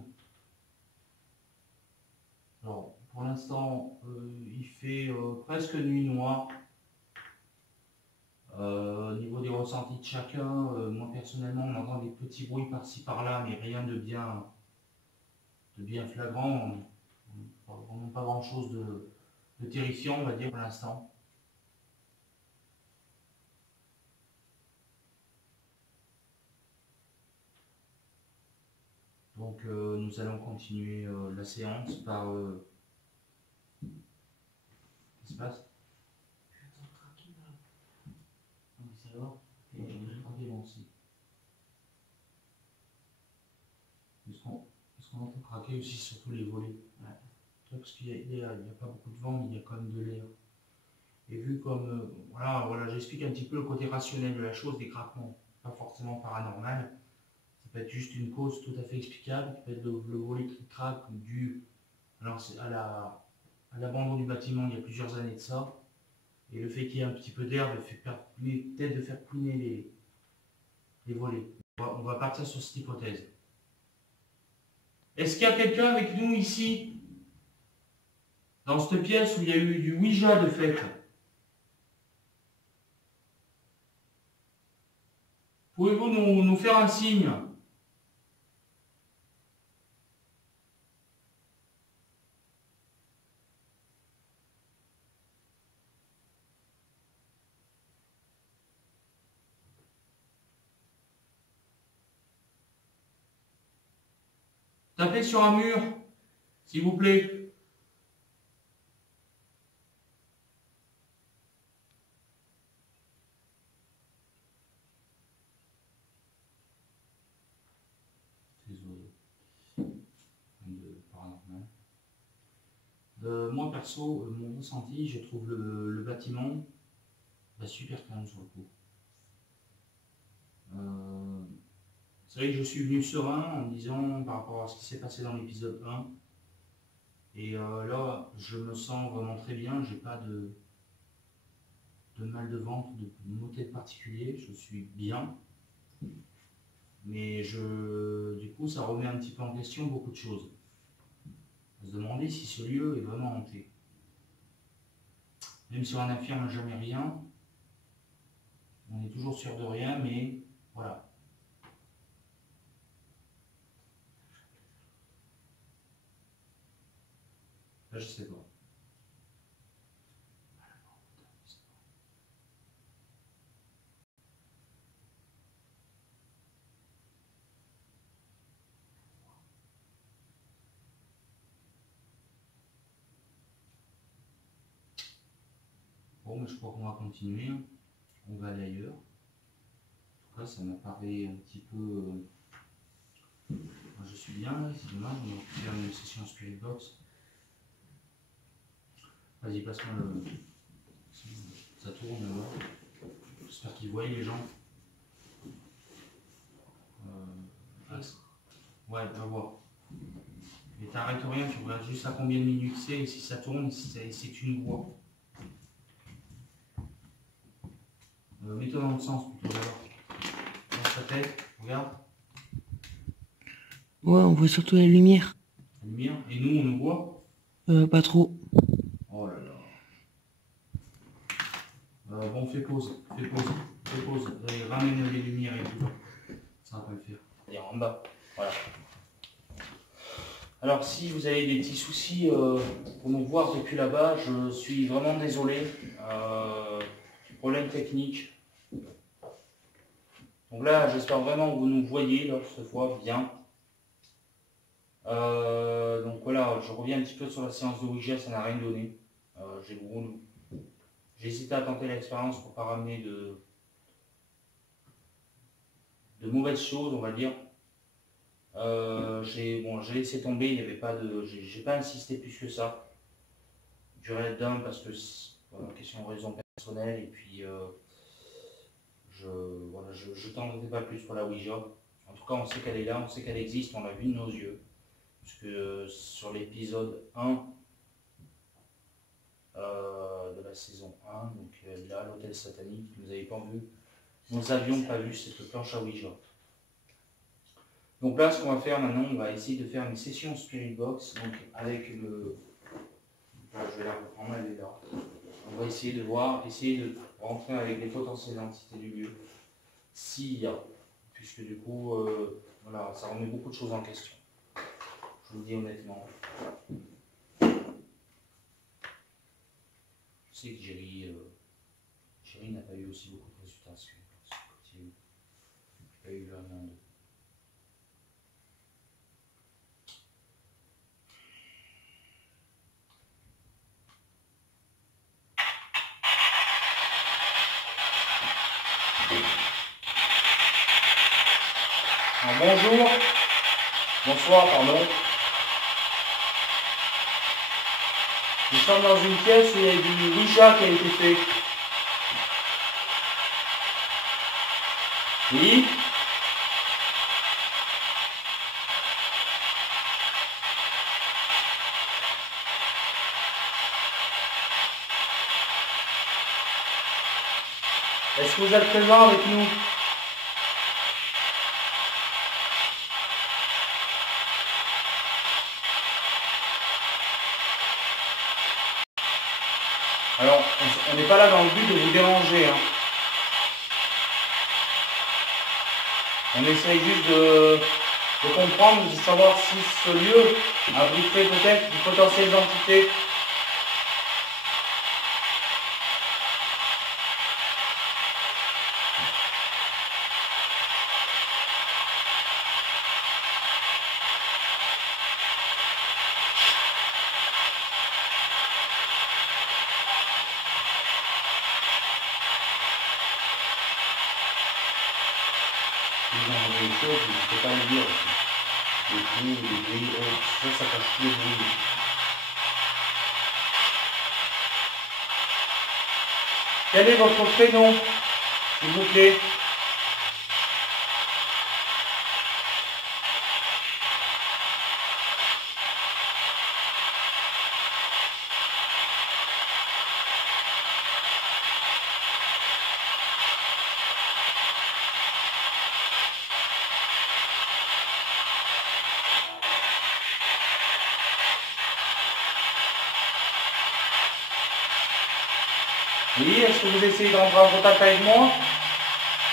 Alors, pour l'instant, il fait presque nuit noire. Au niveau des ressentis de chacun, moi personnellement, on entend des petits bruits par-ci par-là, mais rien de bien flagrant. Vraiment pas grand-chose de terrifiant, on va dire, pour l'instant. Donc nous allons continuer la séance par... Qu'est-ce qui se passe? Oui, ça va. Et je vais tranquille aussi. Est-ce qu'on entend craquer aussi sur tous les volets? Ouais. Parce qu'il n'y a pas beaucoup de vent, mais il y a quand même de l'air. Et vu comme... voilà, j'explique un petit peu le côté rationnel de la chose, des craquements, pas forcément paranormal. Ça peut être juste une cause tout à fait explicable, qui peut être le volet qui craque dû à l'abandon du bâtiment il y a plusieurs années de ça. Et le fait qu'il y ait un petit peu d'air peut-être de faire plier les volets. On va partir sur cette hypothèse. Est-ce qu'il y a quelqu'un avec nous ici, dans cette pièce où il y a eu du Ouija de fait? Pouvez-vous nous faire un signe? Tapez sur un mur, s'il vous plaît. Moi perso, mon ressenti, je trouve le bâtiment super calme sur le coup. C'est vrai que je suis venu serein en me disant par rapport à ce qui s'est passé dans l'épisode 1. Et là, je me sens vraiment très bien, j'ai pas de mal de ventre, de maux de tête particulier, je suis bien. Mais du coup, ça remet un petit peu en question beaucoup de choses. On va se demander si ce lieu est vraiment hanté. Même si on n'affirme jamais rien, on est toujours sûr de rien, mais voilà. Là, je sais pas. Bon, mais je crois qu'on va continuer. On va aller ailleurs. En tout cas, ça m'apparaît un petit peu... Moi, je suis bien là, c'est dommage, on va faire une session Spirit Box. Vas-y, passe-moi le... Ça tourne là. J'espère qu'ils voient les gens. Ouais, va voir. Mais t'arrêtes rien, tu regardes juste à combien de minutes c'est, et si ça tourne, c'est que tu nous vois. Mets-toi dans le sens plutôt d'abord. Dans sa tête, regarde. Ouais, on voit surtout la lumière. La lumière. Et nous, on nous voit? Pas trop. Oh là là. Bon, fais pause. Fais pause. Fais pause. Ramène les lumières et tout. Ça va pas le faire. Et en bas. Voilà. Alors, si vous avez des petits soucis pour nous voir depuis là-bas, je suis vraiment désolé. Problème technique. Donc là, j'espère vraiment que vous nous voyez là, cette fois bien. Donc voilà, je reviens un petit peu sur la séance de Ouija, ça n'a rien donné. J'ai hésité à tenter l'expérience pour ne pas ramener de mauvaises choses, on va dire. J'ai laissé tomber, il n'y avait pas de. J'ai pas insisté plus que ça. Du reste d'un parce que voilà, question de raison personnelle, et puis je tentais pas plus pour la Ouija. En tout cas, on sait qu'elle est là, on sait qu'elle existe, on l'a vu de nos yeux. Puisque sur l'épisode 1 de la saison 1, donc là, l'hôtel satanique, nous avions pas vu cette planche à Ouija. Donc là, ce qu'on va faire maintenant, on va essayer de faire une session Spirit Box, donc avec le... Voilà, je vais la reprendre, elle est là. On va essayer de rentrer avec les potentielles entités du lieu, s'il y a, puisque du coup, voilà, ça remet beaucoup de choses en question. Je vous le dis honnêtement. Je sais que Jerry n'a pas eu aussi beaucoup de résultats à suivre. Il n'y a pas eu vraiment de... Alors, bonjour, bonsoir, pardon. Nous sommes dans une pièce où il y a du Ouija qui a été fait. Oui. Est-ce que vous êtes présent avec nous? Alors, on n'est pas là dans le but de vous déranger. Hein. On essaye juste de comprendre, de savoir si ce lieu abriterait peut-être de potentielles entités. Des choses, je ne peux pas le dire aussi. Les coups, les bruits, ça cache tous les bruits. Quel est votre prénom, s'il vous plaît? Oui, est-ce que vous essayez d'entrer en contact avec moi?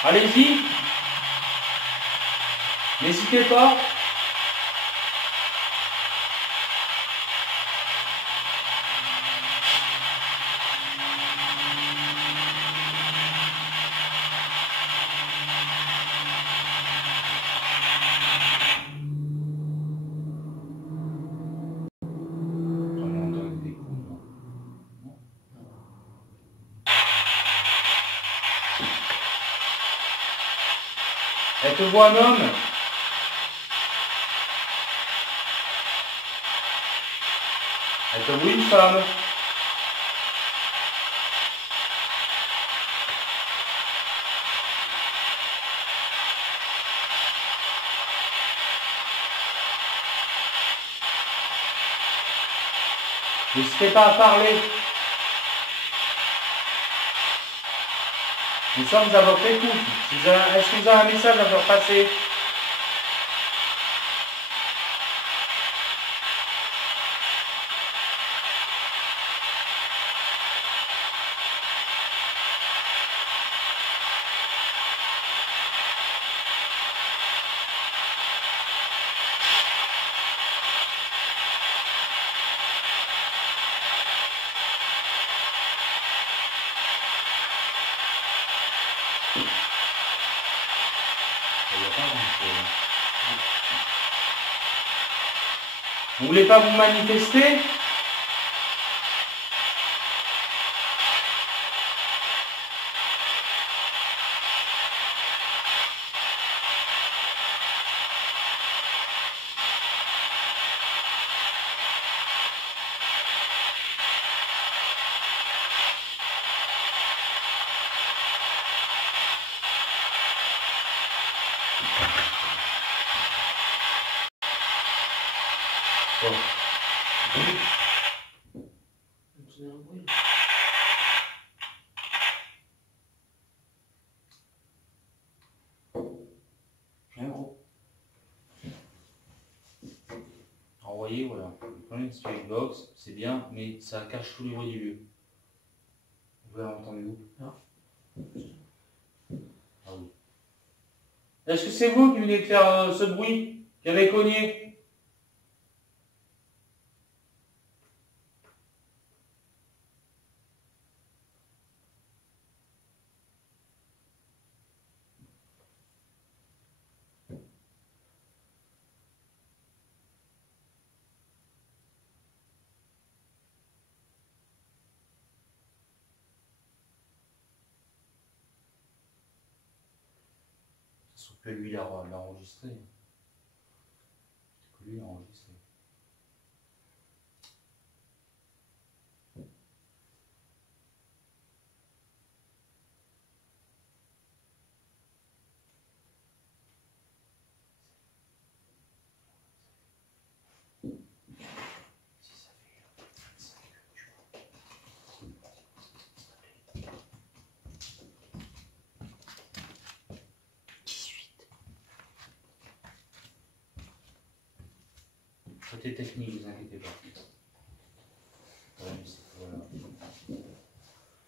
Allez-y. N'hésitez pas. Êtes-vous un homme? Êtes-vous une femme? N'hésitez pas à parler. Nous sommes à votre écoute. Est-ce que vous avez un message à faire passer? Il n'y a pas grand-chose. Vous voulez pas vous manifester? Bon. C'est un bruit. Bien gros. Alors, vous voyez, voilà. Vous prenez une spirit box, c'est bien, mais ça cache tous les bruits du lieu. Vous l'entendez-vous? Non. Ah oui. Est-ce que c'est vous qui venez de faire ce bruit qui avait cogné? Sauf que lui, il a enregistré. Que lui, il a enregistré. Si ça fait 25 tu vois. Côté technique, ne vous inquiétez pas. Voilà.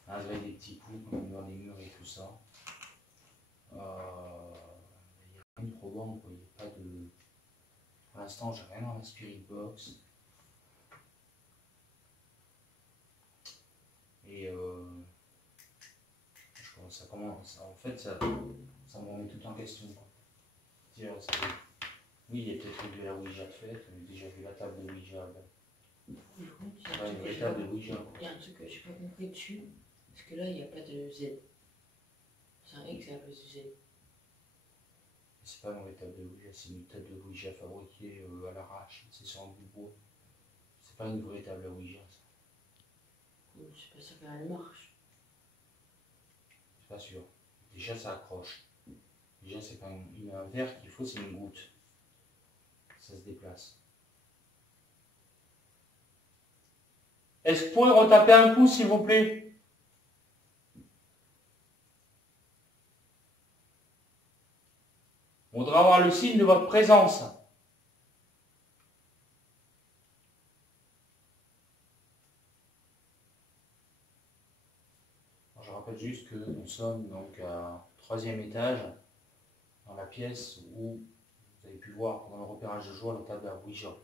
Avec des petits coups comme dans les murs et tout ça. Il n'y a rien de probant, quoi. Il n'y a pas de. Pour l'instant, j'ai rien dans la spirit box. Et ça commence. En fait, ça me remet tout en question, quoi. Oui, il y a peut-être eu de la Ouija de fait, on a déjà vu la table de Ouija. C'est pas une vraie table de Ouija. Il y a un truc que je n'ai pas compris dessus, parce que là, il n'y a pas de Z. C'est un X à la place de Z. C'est pas une vraie table de Ouija, c'est une table de Ouija fabriquée à l'arrache, c'est sur du bois. C'est pas une vraie table à Ouija, ça. Je ne sais pas sûr qu'elle marche. C'est pas sûr. Déjà, ça accroche. Déjà, c'est pas un verre qu'il faut, c'est une goutte. Ça se déplace. Est-ce que vous pourriez retaper un coup, s'il vous plaît? On voudra avoir le signe de votre présence. Alors, je rappelle juste que nous sommes donc à 3e étage, dans la pièce où vous avez pu voir pendant le repérage de joie la table à Ouija.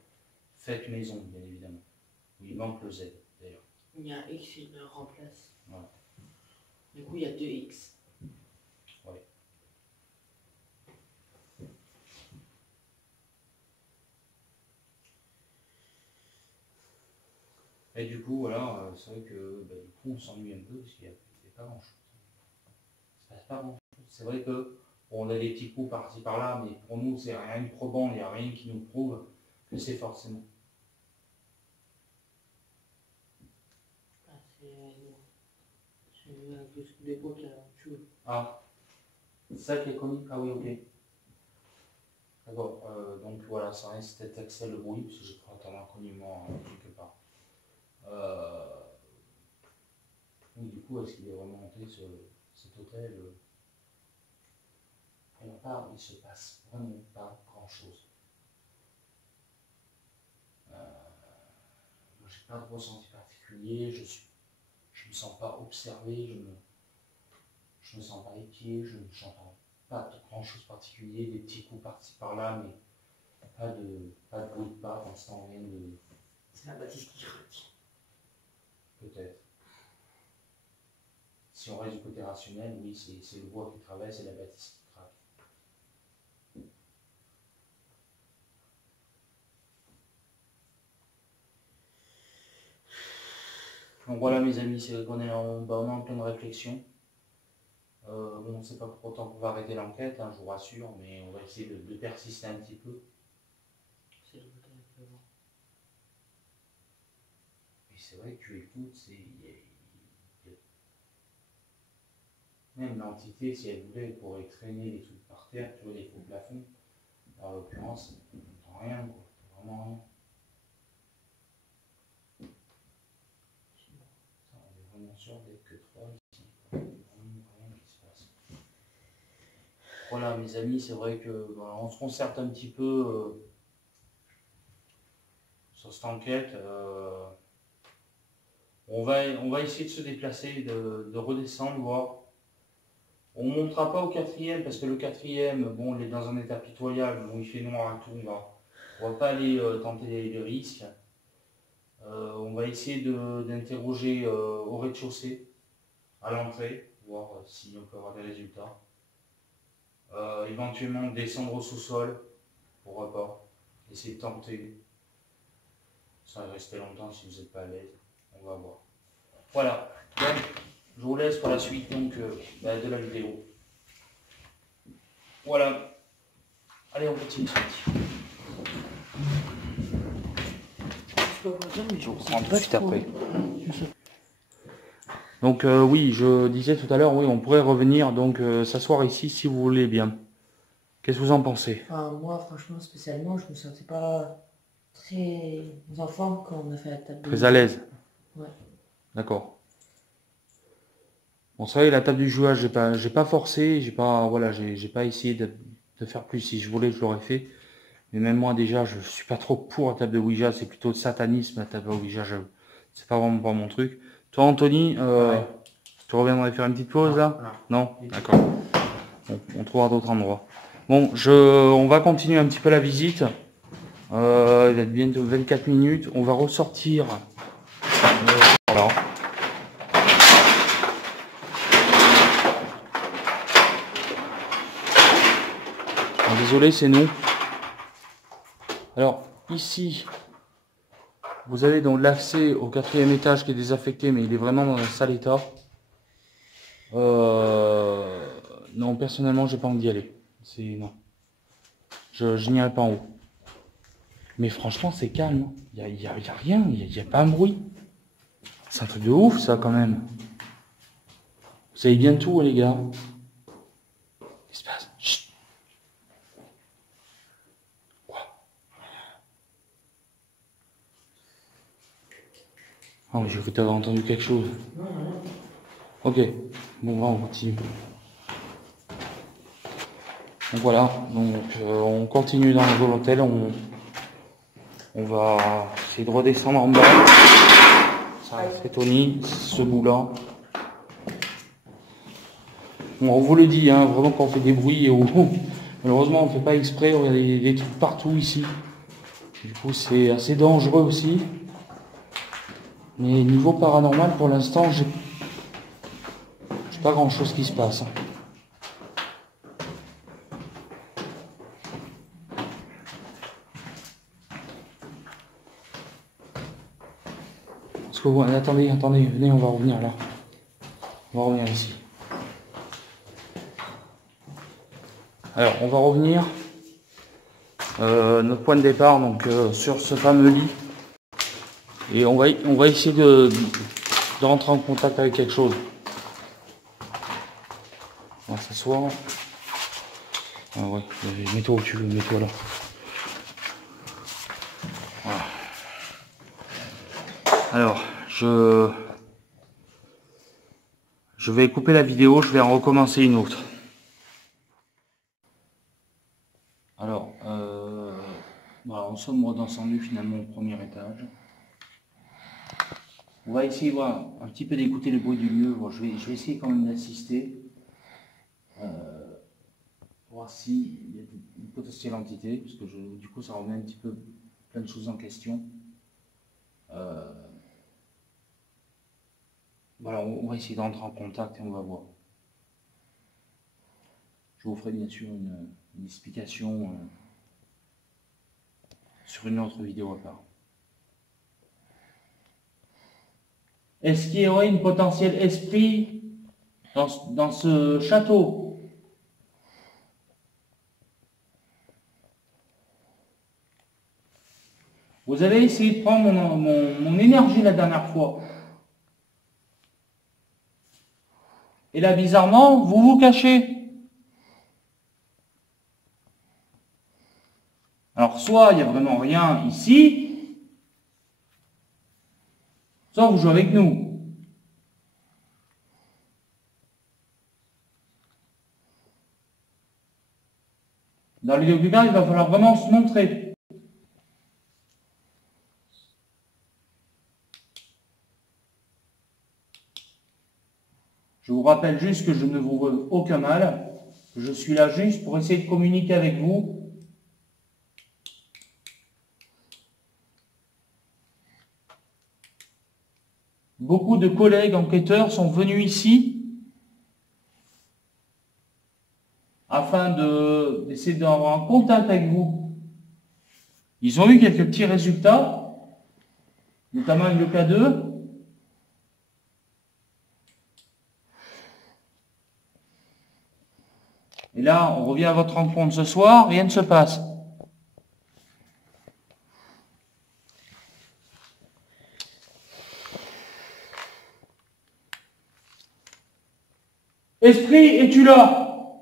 Faites maison, bien évidemment. Où il manque le Z, d'ailleurs. Il y a un X et je le remplace. Voilà. Du coup, il y a 2 X. Ouais. Et du coup, voilà, c'est vrai que du coup, on s'ennuie un peu parce qu'il n'y a pas grand-chose. Il ne se passe pas grand-chose. C'est vrai que on a des petits coups par-ci par-là, mais pour nous, c'est rien de probant, il n'y a rien qui nous prouve que c'est forcément. Ah, c'est avec le scoop d'époque là, tu vois. Ah, c'est ça qui est connu? Ah oui, ok. D'accord, donc voilà, ça reste cet accès le bruit, parce que j'ai pris un inconnument quelque part. Oui, du coup, est-ce qu'il est vraiment monté cet hôtel? Pour ma part, il ne se passe vraiment pas grand-chose. Moi, j'ai pas de ressenti particulier, je me sens pas observé, je me sens pas épié, je n'entends pas de grand-chose particulier, des petits coups par-ci par-là, mais pas de bruit de pas, pour l'instant rien de... C'est la bâtisse qui craque. Peut-être. Si on reste du côté rationnel, oui, c'est le bois qui travaille, c'est la bâtisse qui craque. Donc voilà mes amis, c'est vrai qu'on est en pleine réflexion. Bon, on ne sait pas pour autant qu'on va arrêter l'enquête, hein, je vous rassure, mais on va essayer de persister un petit peu. C'est le bouton avec le vent. Et c'est vrai que tu écoutes, même l'entité, si elle voulait, elle pourrait traîner les trucs par terre, tu vois, les faux plafonds. En l'occurrence, t'entends rien, quoi. T'as vraiment rien. Ça, on est vraiment sûr d'être que 3 ici. Il n'y a vraiment rien qui se passe. Voilà, mes amis, c'est vrai que on se concerte un petit peu sur cette enquête. On va essayer de se déplacer, de redescendre, voir. On ne montera pas au quatrième, parce que le quatrième, bon, il est dans un état pitoyable, bon, il fait noir et tout, on va pas aller tenter les risques. On va essayer d'interroger au rez-de-chaussée, à l'entrée, voir si on peut avoir des résultats. Éventuellement descendre au sous-sol, pourquoi pas, essayer de tenter, sans y rester longtemps si vous n'êtes pas à l'aise, on va voir. Voilà, donc je vous laisse pour la suite donc, de la vidéo. Voilà, allez on continue. Je peux pas dire, mais Je vous sais reprends tout pas de suite trop. après. Donc oui, je disais tout à l'heure, oui, on pourrait revenir donc s'asseoir ici si vous voulez bien. Qu'est-ce que vous en pensez? Enfin, moi, franchement, spécialement, je me sentais pas très en forme quand on a fait la table de Très à l'aise. Ouais. D'accord. Bon, c'est vrai, la table du jouage, j'ai pas forcé, j'ai pas essayé de faire plus. Si je voulais, je l'aurais fait. Mais même moi, déjà, je suis pas trop pour la table de Ouija. C'est plutôt le satanisme, la table de Ouija. C'est pas vraiment pas mon truc. Toi, Anthony, tu reviendrais faire une petite pause là? Non? D'accord. Bon, on trouvera d'autres endroits. Bon, on va continuer un petit peu la visite. Il va être bientôt 24 minutes. On va ressortir. Voilà. Désolé, c'est nous. Alors, ici, vous avez donc l'accès au 4e étage qui est désaffecté, mais il est vraiment dans un sale état. Non, personnellement, j'ai pas envie d'y aller. Non. Je n'irai pas en haut. Mais franchement, c'est calme. Il y a rien, il y a pas un bruit. C'est un truc de ouf, ça, quand même. Vous savez bien tout, les gars. Qu'est-ce qui se passe? Chut. Quoi? Oh, j'ai cru t'avoir entendu quelque chose. Ok. Bon, on continue. Donc voilà, donc on continue dans l'hôtel, on va essayer de redescendre en bas. Ça c'est Tony, ce bout là. Bon, on vous le dit, hein, vraiment quand on fait des bruits, malheureusement on ne fait pas exprès, il y a des trucs partout ici. Du coup c'est assez dangereux aussi. Mais niveau paranormal pour l'instant j'ai pas grand chose qui se passe. Attendez, venez, on va revenir là. On va revenir ici. Alors, on va revenir. Notre point de départ, donc sur ce fameux lit. Et on va essayer de rentrer en contact avec quelque chose. On va s'asseoir. Ah ouais, mets-toi où tu veux, mets-toi là. Voilà. Alors, je vais couper la vidéo, je vais en recommencer une autre. Alors, voilà, nous sommes redescendus finalement au premier étage. On va essayer voilà, un petit peu d'écouter les bruits du lieu. Bon, je vais essayer quand même d'assister. Voir s'il y a une potentielle entité, parce que du coup ça remet un petit peu plein de choses en question. Voilà, on va essayer d'entrer en contact et on va voir. Je vous ferai bien sûr une explication sur une autre vidéo à part. Est-ce qu'il y aurait une potentiel esprit dans ce château? Vous avez essayé de prendre mon énergie la dernière fois. Et là, bizarrement, vous vous cachez. Alors, soit il n'y a vraiment rien ici, soit vous jouez avec nous. Dans le vidéo plus tard, il va falloir vraiment se montrer. Je vous rappelle juste que je ne vous veux aucun mal, que je suis là juste pour essayer de communiquer avec vous. Beaucoup de collègues enquêteurs sont venus ici afin d'essayer d'avoir un contact avec vous. Ils ont eu quelques petits résultats, notamment avec le cas 2. Et là, on revient à votre rencontre ce soir, rien ne se passe. Esprit, es-tu là?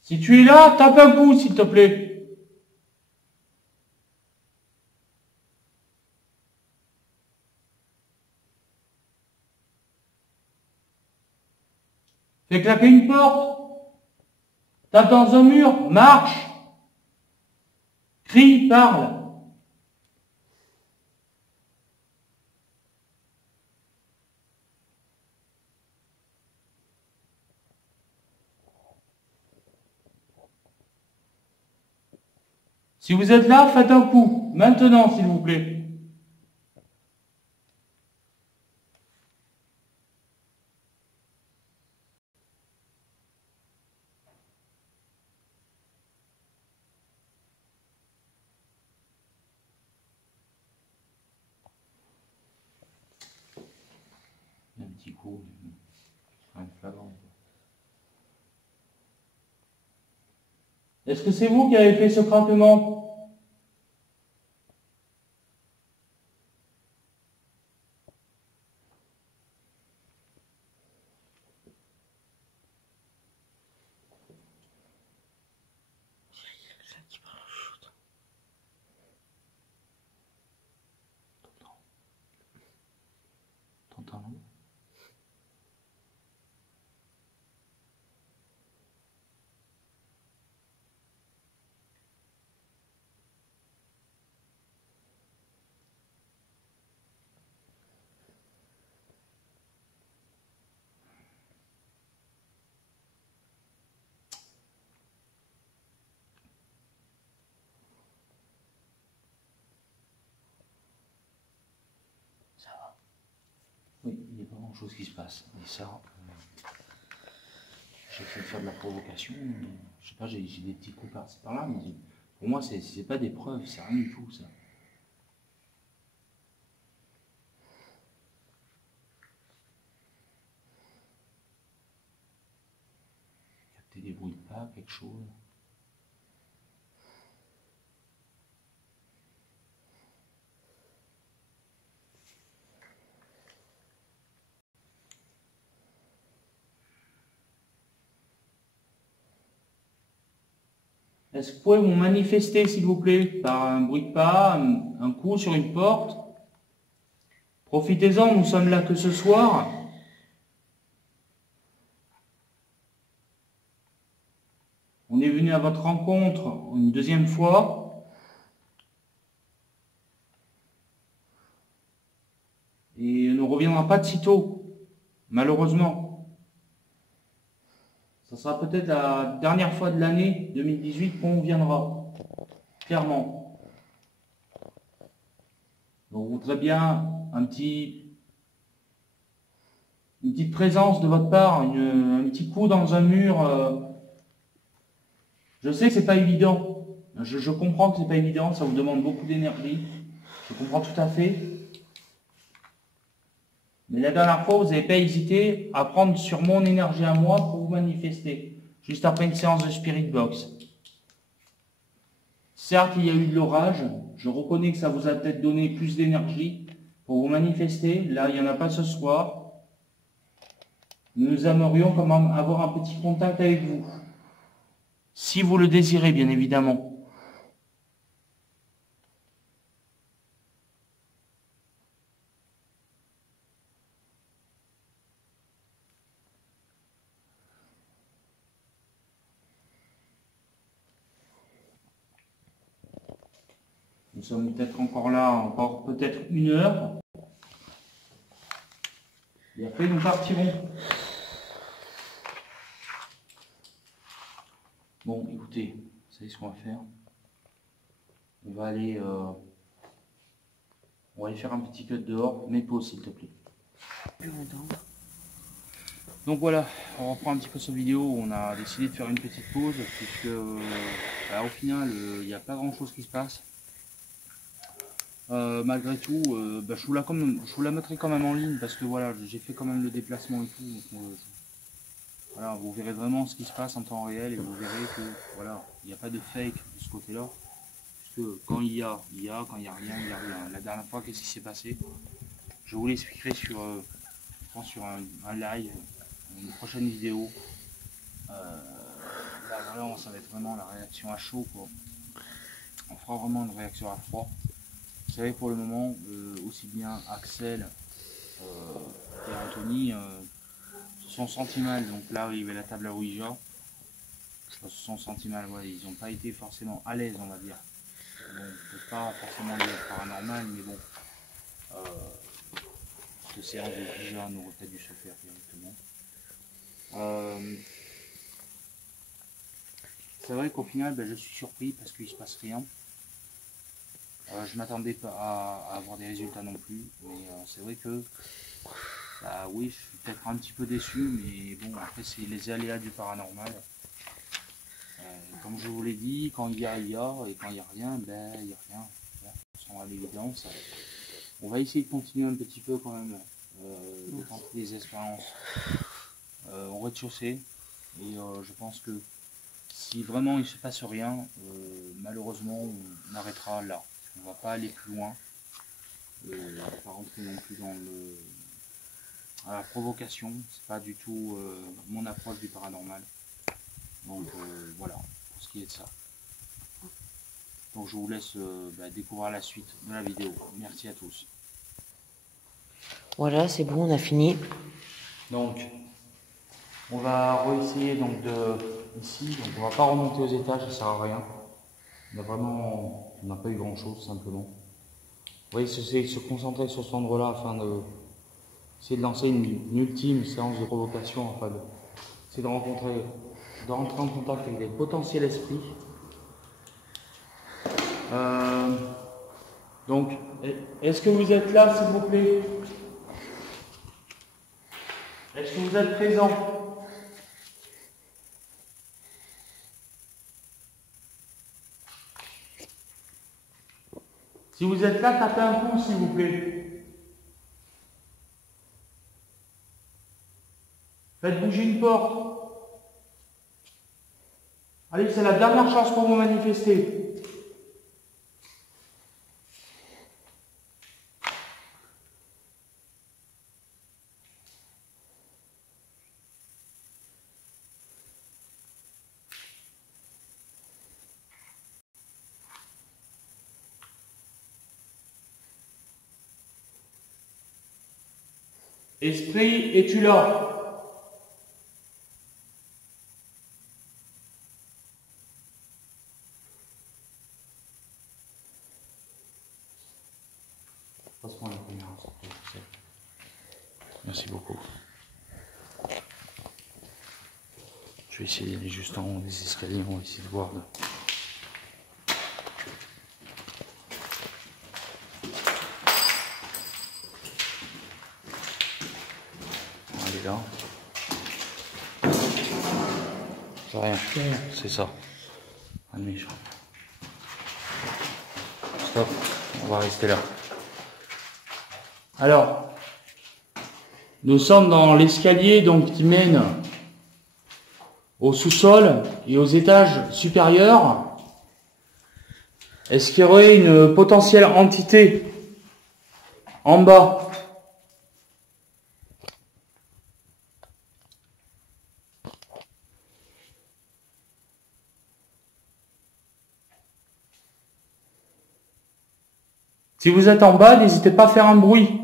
Si tu es là, tape un coup, s'il te plaît. Fais claquer une porte. Tape dans un mur. Marche. Crie, parle. Si vous êtes là, faites un coup. Maintenant, s'il vous plaît. Un petit coup. Un flagrant. Est-ce que c'est vous qui avez fait ce craquement? T'entends? Ça va. Oui, il n'y a pas grand-chose qui se passe. Et ça, j'essaie de faire de la provocation, mais je sais pas, j'ai des petits coups par-ci par-là, mais pour moi, c'est pas des preuves, c'est rien du tout, ça. Capter des bruits de pas, quelque chose. Est-ce que vous pouvez vous manifester, s'il vous plaît, par un bruit de pas, un coup sur une porte? Profitez-en, nous sommes là que ce soir. On est venu à votre rencontre une deuxième fois. Et on ne reviendra pas de sitôt, malheureusement. Ça sera peut-être la dernière fois de l'année 2018 qu'on viendra, clairement. Donc, on voudrait bien une petite présence de votre part, un petit coup dans un mur. Je sais que c'est pas évident. Je comprends que c'est pas évident, ça vous demande beaucoup d'énergie. Je comprends tout à fait. Mais la dernière fois, vous n'avez pas hésité à prendre sur mon énergie à moi pour vous manifester. Juste après une séance de Spirit Box. Certes, il y a eu de l'orage. Je reconnais que ça vous a peut-être donné plus d'énergie pour vous manifester. Là, il n'y en a pas ce soir. Nous aimerions quand même avoir un petit contact avec vous. Si vous le désirez, bien évidemment. Nous sommes peut-être encore là, encore peut-être 1 heure. Et après, nous partirons. Bon, écoutez, vous savez ce qu'on va faire. On va aller faire un petit cut dehors, mais pause s'il te plaît. Donc voilà, on reprend un petit peu cette vidéo. On a décidé de faire une petite pause, puisque au final, il n'y a pas grand chose qui se passe. Malgré tout, je vous la mettrai quand même en ligne parce que voilà, j'ai fait quand même le déplacement et tout. Donc, voilà, vous verrez vraiment ce qui se passe en temps réel et vous verrez que voilà, il n'y a pas de fake de ce côté-là. Puisque quand il y a, quand il n'y a rien, il n'y a rien. La dernière fois, qu'est-ce qui s'est passé? Je vous l'expliquerai sur, je pense sur un live, une prochaine vidéo. Là voilà, ça va être vraiment la réaction à chaud, quoi. On fera vraiment une réaction à froid. Vous savez, pour le moment, aussi bien Axel et Anthony se sont sentis mal. Donc là, il y avait la table à Ouija. Se sont sentis mal, ouais, ils n'ont pas été forcément à l'aise, on va dire. Bon, peut pas forcément lié au paranormal, mais bon. Cette séance de Ouija n'aurait pas dû se faire directement. C'est vrai qu'au final, je suis surpris parce qu'il ne se passe rien. Je ne m'attendais pas à avoir des résultats non plus, mais c'est vrai que oui, je suis peut-être un petit peu déçu, mais bon, après c'est les aléas du paranormal. Comme je vous l'ai dit, quand il y a, et quand il n'y a rien, il n'y a rien. Voilà, on sent à l'évidence. On va essayer de continuer un petit peu quand même, de tenter des expériences au rez-de-chaussée, et je pense que si vraiment il ne se passe rien, malheureusement on arrêtera là. On ne va pas aller plus loin. On ne va pas rentrer non plus dans la provocation. C'est pas du tout mon approche du paranormal. Donc voilà, pour ce qui est de ça. Donc je vous laisse découvrir la suite de la vidéo. Merci à tous. Voilà, c'est bon, on a fini. Donc, on va réessayer donc ici. Donc on va pas remonter aux étages, ça sert à rien. On n'a pas eu grand chose simplement. Vous voyez, c'est se concentrer sur cet endroit-là afin essayer de lancer une ultime séance de provocation, afin de rentrer en contact avec des potentiels esprits. Donc, est-ce que vous êtes là, s'il vous plaît? Est-ce que vous êtes présent? Si vous êtes là, tapez un pouce, s'il vous plaît. Faites bouger une porte. Allez, c'est la dernière chance pour vous manifester. Esprit, es-tu là? Passe-moi la première, s'il te plaît. Merci beaucoup. Je vais essayer d'aller juste en haut des escaliers, on va essayer de voir. Elle est là. C'est rien, c'est ça. Un méchant. Stop, on va rester là. Alors, nous sommes dans l'escalier donc qui mène au sous-sol et aux étages supérieurs. Est-ce qu'il y aurait une potentielle entité en bas? Si vous êtes en bas, n'hésitez pas à faire un bruit.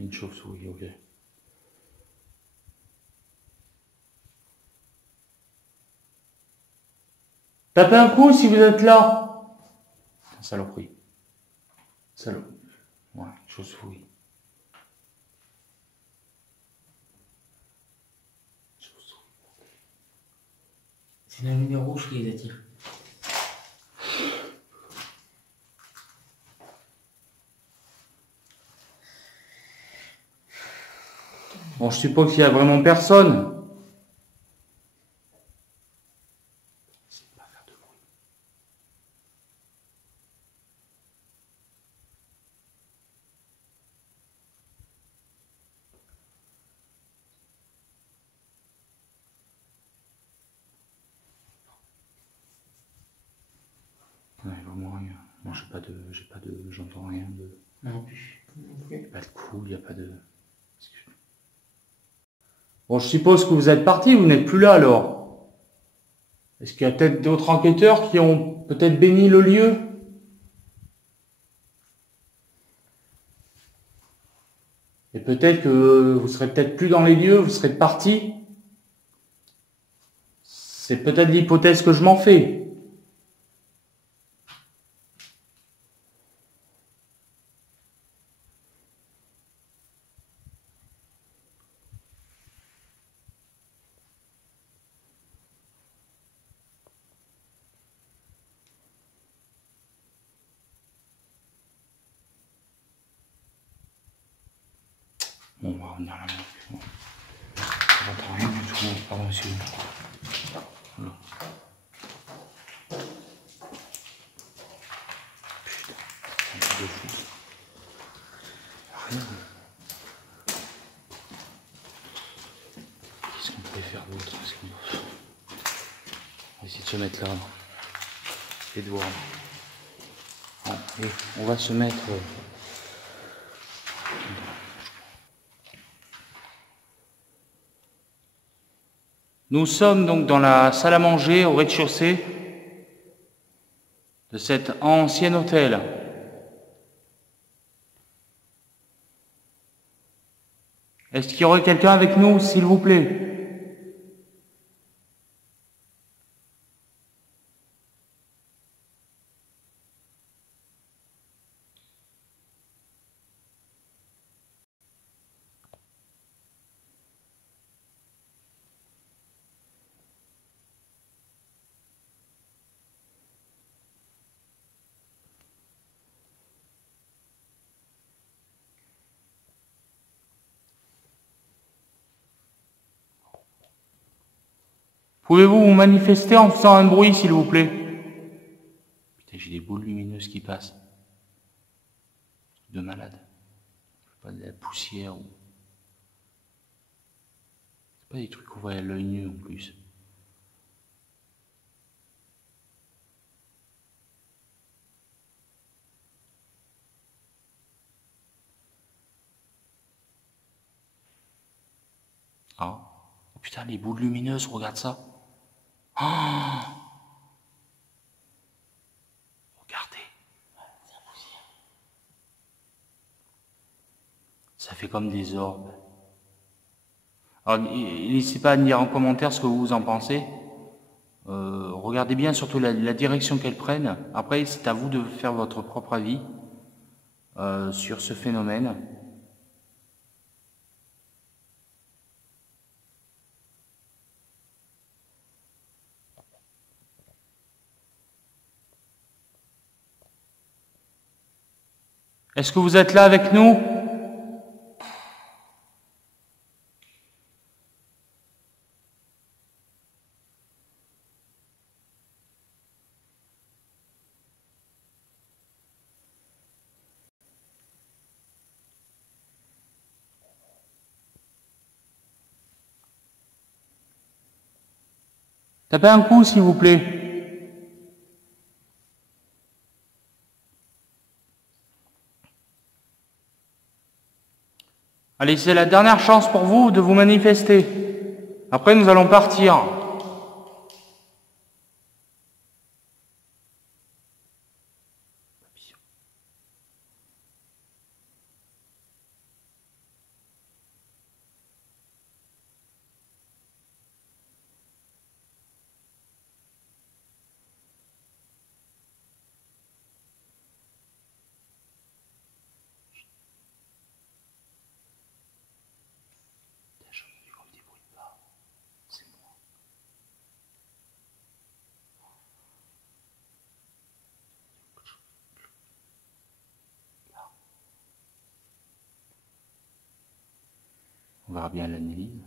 Une chauve-souris, ok. Tapez un coup si vous êtes là. Saloperie. Salaud. Ouais, chauve-souris. C'est la lumière rouge qui les attire. Bon, je suppose qu'il y a vraiment personne. Essayez de pas faire de bruit. Ouais, vraiment rien. Moi, j'entends rien de. Non plus. Il n'y a pas de cool, il n'y a pas de. Bon, je suppose que vous êtes parti, vous n'êtes plus là alors. Est-ce qu'il y a peut-être d'autres enquêteurs qui ont peut-être béni le lieu? Et peut-être que vous serez peut-être plus dans les lieux, vous serez parti. C'est peut-être l'hypothèse que je m'en fais. Bon, on va revenir là. Bon. J'entends rien du tout. Pardon, monsieur. Voilà. Putain, un truc de fou. Rien. Qu'est-ce qu'on pourrait faire d'autre? On va essayer de se mettre là. Et de voir. Bon, et on va se mettre. Nous sommes donc dans la salle à manger au rez-de-chaussée de cet ancien hôtel. Est-ce qu'il y aurait quelqu'un avec nous, s'il vous plaît? Pouvez-vous vous manifester en faisant un bruit, s'il vous plaît? Putain, j'ai des boules lumineuses qui passent. De malade. Pas de la poussière ou... C'est pas des trucs qu'on voit à l'œil nu en plus. Ah. Oh putain, les boules lumineuses, regarde ça. Oh, regardez. Ça fait comme des orbes. Alors, n'hésitez pas à me dire en commentaire ce que vous en pensez. Regardez bien surtout la direction qu'elles prennent. Après, c'est à vous de faire votre propre avis sur ce phénomène. Est-ce que vous êtes là avec nous? Tapez un coup, s'il vous plaît. Allez, c'est la dernière chance pour vous de vous manifester. Après, nous allons partir. On verra bien l'analyse.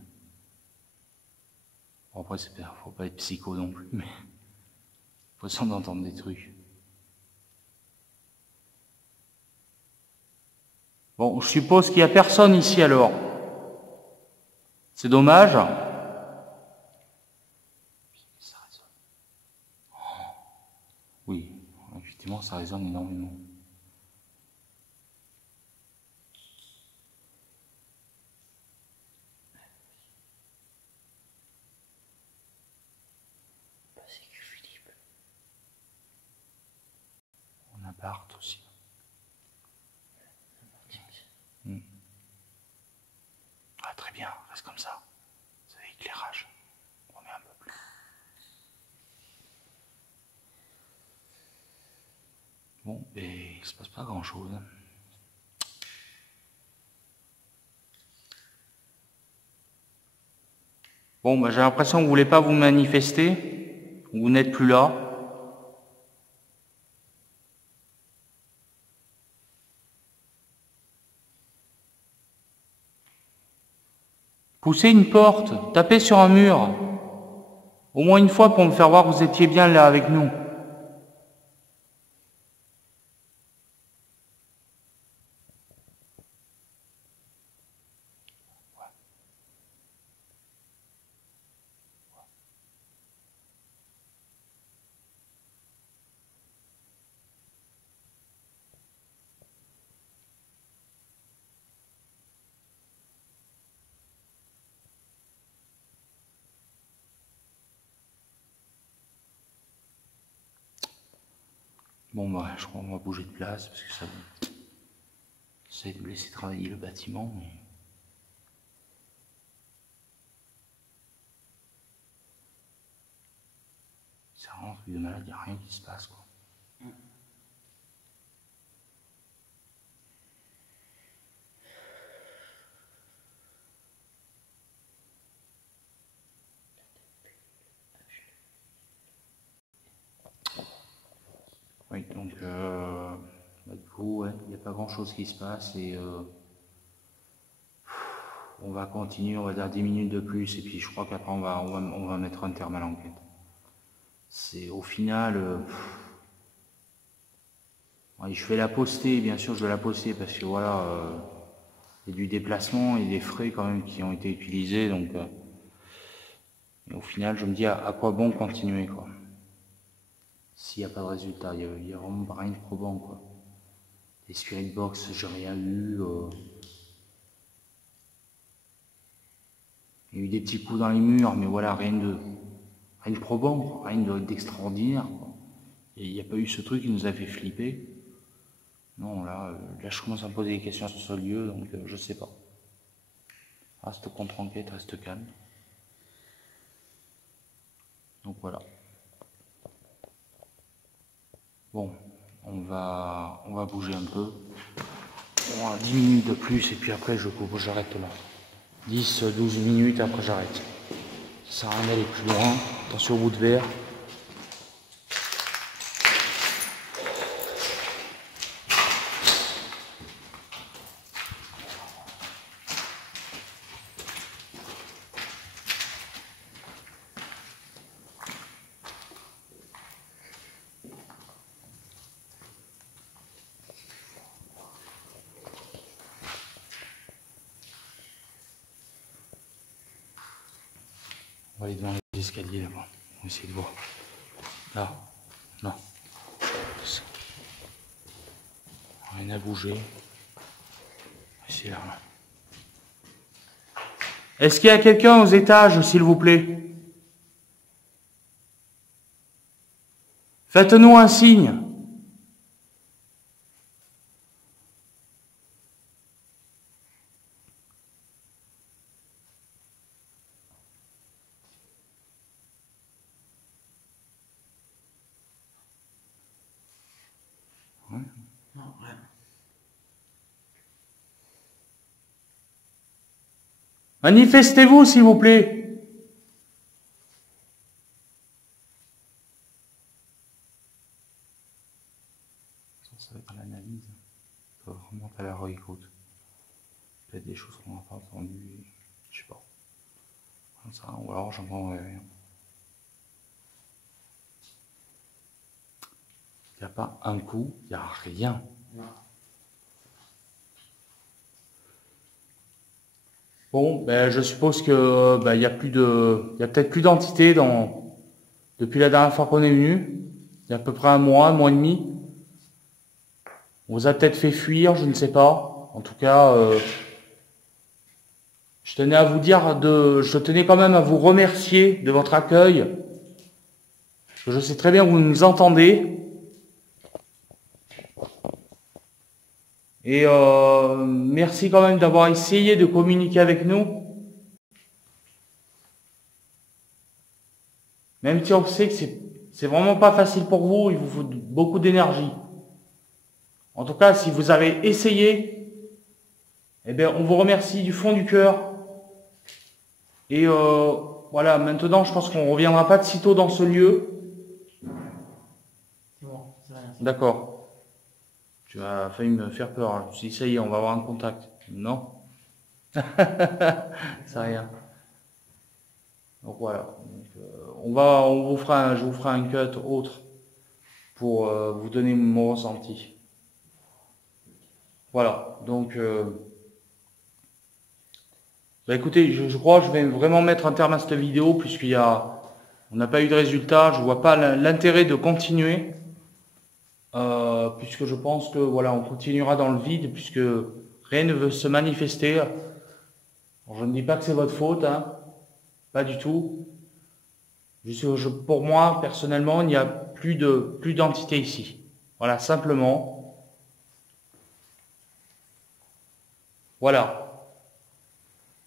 Bon, après, faut pas être psycho non plus, mais faut s'en entendre des trucs. Bon, je suppose qu'il n'y a personne ici alors. C'est dommage. Ça résonne. Oui, effectivement, ça résonne énormément. On a Bart aussi. Ah, très bien, reste comme ça. C'est l'éclairage. On remet un peu plus. Bon, et il se passe pas grand chose. Bon, bah, j'ai l'impression que vous voulez pas vous manifester. Vous n'êtes plus là. Poussez une porte, tapez sur un mur. Au moins une fois pour me faire voir que vous étiez bien là avec nous. Bon, bah, je crois qu'on va bouger de place parce que ça essaie de laisser travailler le bâtiment. Mais... c'est vraiment un truc de malade, il n'y a rien qui se passe, quoi. Oui, donc, du coup, ouais, il n'y a pas grand chose qui se passe et on va continuer, on va dire 10 minutes de plus et puis je crois qu'après on va mettre un terme à l'enquête. C'est au final, ouais, je vais la poster, bien sûr je vais la poster parce que voilà, il y a du déplacement et des frais quand même qui ont été utilisés, donc et au final je me dis à quoi bon continuer, quoi. S'il n'y a pas de résultat, il y a vraiment rien de probant, quoi. Les spirit box, j'ai rien eu. Il y a eu des petits coups dans les murs, mais voilà, rien de probant, rien d'extraordinaire. Il n'y a pas eu ce truc qui nous a fait flipper. Non, là, je commence à me poser des questions sur ce lieu, donc je sais pas. Reste contre-enquête, reste calme. Donc voilà. Bon, on va bouger un peu. On a 10 minutes de plus et puis après je coupe, j'arrête là. 10-12 minutes, après j'arrête. Ça sert à rien d'aller plus loin. Attention au bout de verre. On va aller devant les escaliers là-bas. On va essayer de voir. Là. Non. Rien à bouger. Ici, là. Est-ce qu'il y a quelqu'un aux étages, s'il vous plaît? Faites-nous un signe. Ouais. Non, rien. Manifestez-vous, s'il vous plaît. Ça va être l'analyse. Ça va vraiment à la réécoute. Peut-être des choses qu'on n'a pas entendues. Je sais pas. Comme ça, ou alors j'entends rien. Il n'y a pas un coup, il n'y a rien. Non. Bon, ben, je suppose que ben, il y a peut-être plus d'entités depuis la dernière fois qu'on est venu. Il y a à peu près un mois et demi. On vous a peut-être fait fuir, je ne sais pas. En tout cas, je tenais quand même à vous remercier de votre accueil. Parce que je sais très bien que vous nous entendez. Et merci quand même d'avoir essayé de communiquer avec nous. Même si on sait que c'est vraiment pas facile pour vous, il vous faut beaucoup d'énergie. En tout cas, si vous avez essayé, eh bien, on vous remercie du fond du cœur. Et voilà, maintenant, je pense qu'on ne reviendra pas de sitôt dans ce lieu. C'est bon, c'est rien. D'accord. Tu as failli me faire peur. Hein. Je me suis dit, ça y est, on va avoir un contact. Non. C'est rien. Donc voilà. Donc, je vous ferai un cut autre pour vous donner mon ressenti. Voilà. Donc, bah écoutez, je crois que je vais vraiment mettre un terme à cette vidéo on n'a pas eu de résultat. Je vois pas l'intérêt de continuer. Puisque je pense que voilà, on continuera dans le vide puisque rien ne veut se manifester. Alors, je ne dis pas que c'est votre faute, hein, pas du tout. Pour moi, personnellement, il n'y a plus d'entité ici. Voilà, simplement. Voilà.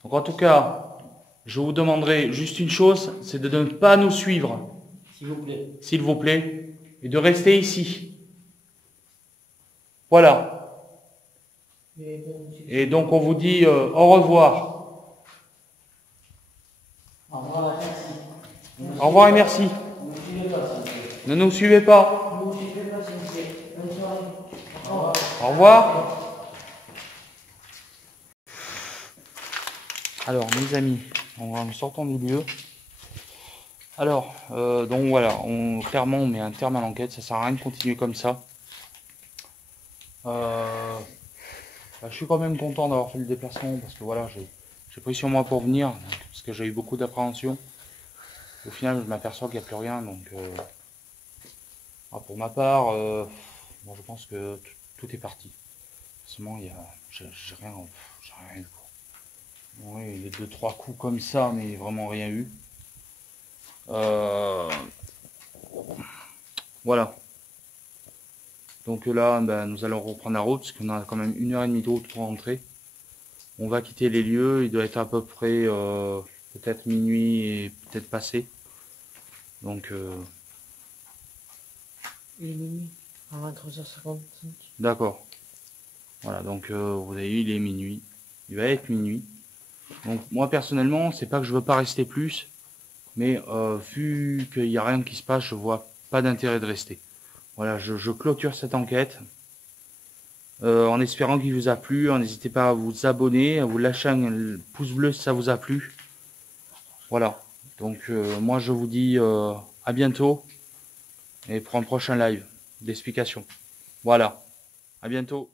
Donc en tout cas, je vous demanderai juste une chose, c'est de ne pas nous suivre, s'il vous plaît, et de rester ici. Voilà. Et donc on vous dit au revoir. Au revoir, merci. Au revoir et merci. Ne nous suivez pas. Ne nous suivez pas, s'il vous plaît. Bonne soirée. Au revoir. Au revoir. Alors mes amis, nous sortons du lieu. Alors, donc voilà, clairement on met un terme à l'enquête, ça sert à rien de continuer comme ça. Je suis quand même content d'avoir fait le déplacement parce que voilà, j'ai pris sur moi pour venir, parce que j'ai eu beaucoup d'appréhension. Au final, je m'aperçois qu'il n'y a plus rien, donc pour ma part, bon, je pense que tout est parti. Seulement, j'ai rien eu. Oui, les 2-3 coups comme ça, mais vraiment rien eu. Voilà. Donc là, ben, nous allons reprendre la route, parce qu'on a quand même 1h30 de route pour rentrer. On va quitter les lieux, il doit être à peu près peut-être minuit et peut-être passé. Donc Il est minuit, à 23h55. d'accord. Voilà, donc vous avez vu, il est minuit. Il va être minuit. Donc moi personnellement, c'est pas que je veux pas rester plus, mais vu qu'il n'y a rien qui se passe, je vois pas d'intérêt de rester. Voilà, je clôture cette enquête. En espérant qu'il vous a plu, n'hésitez pas à vous abonner, à vous lâcher un pouce bleu si ça vous a plu. Voilà, donc moi je vous dis à bientôt et pour un prochain live d'explication. Voilà, à bientôt.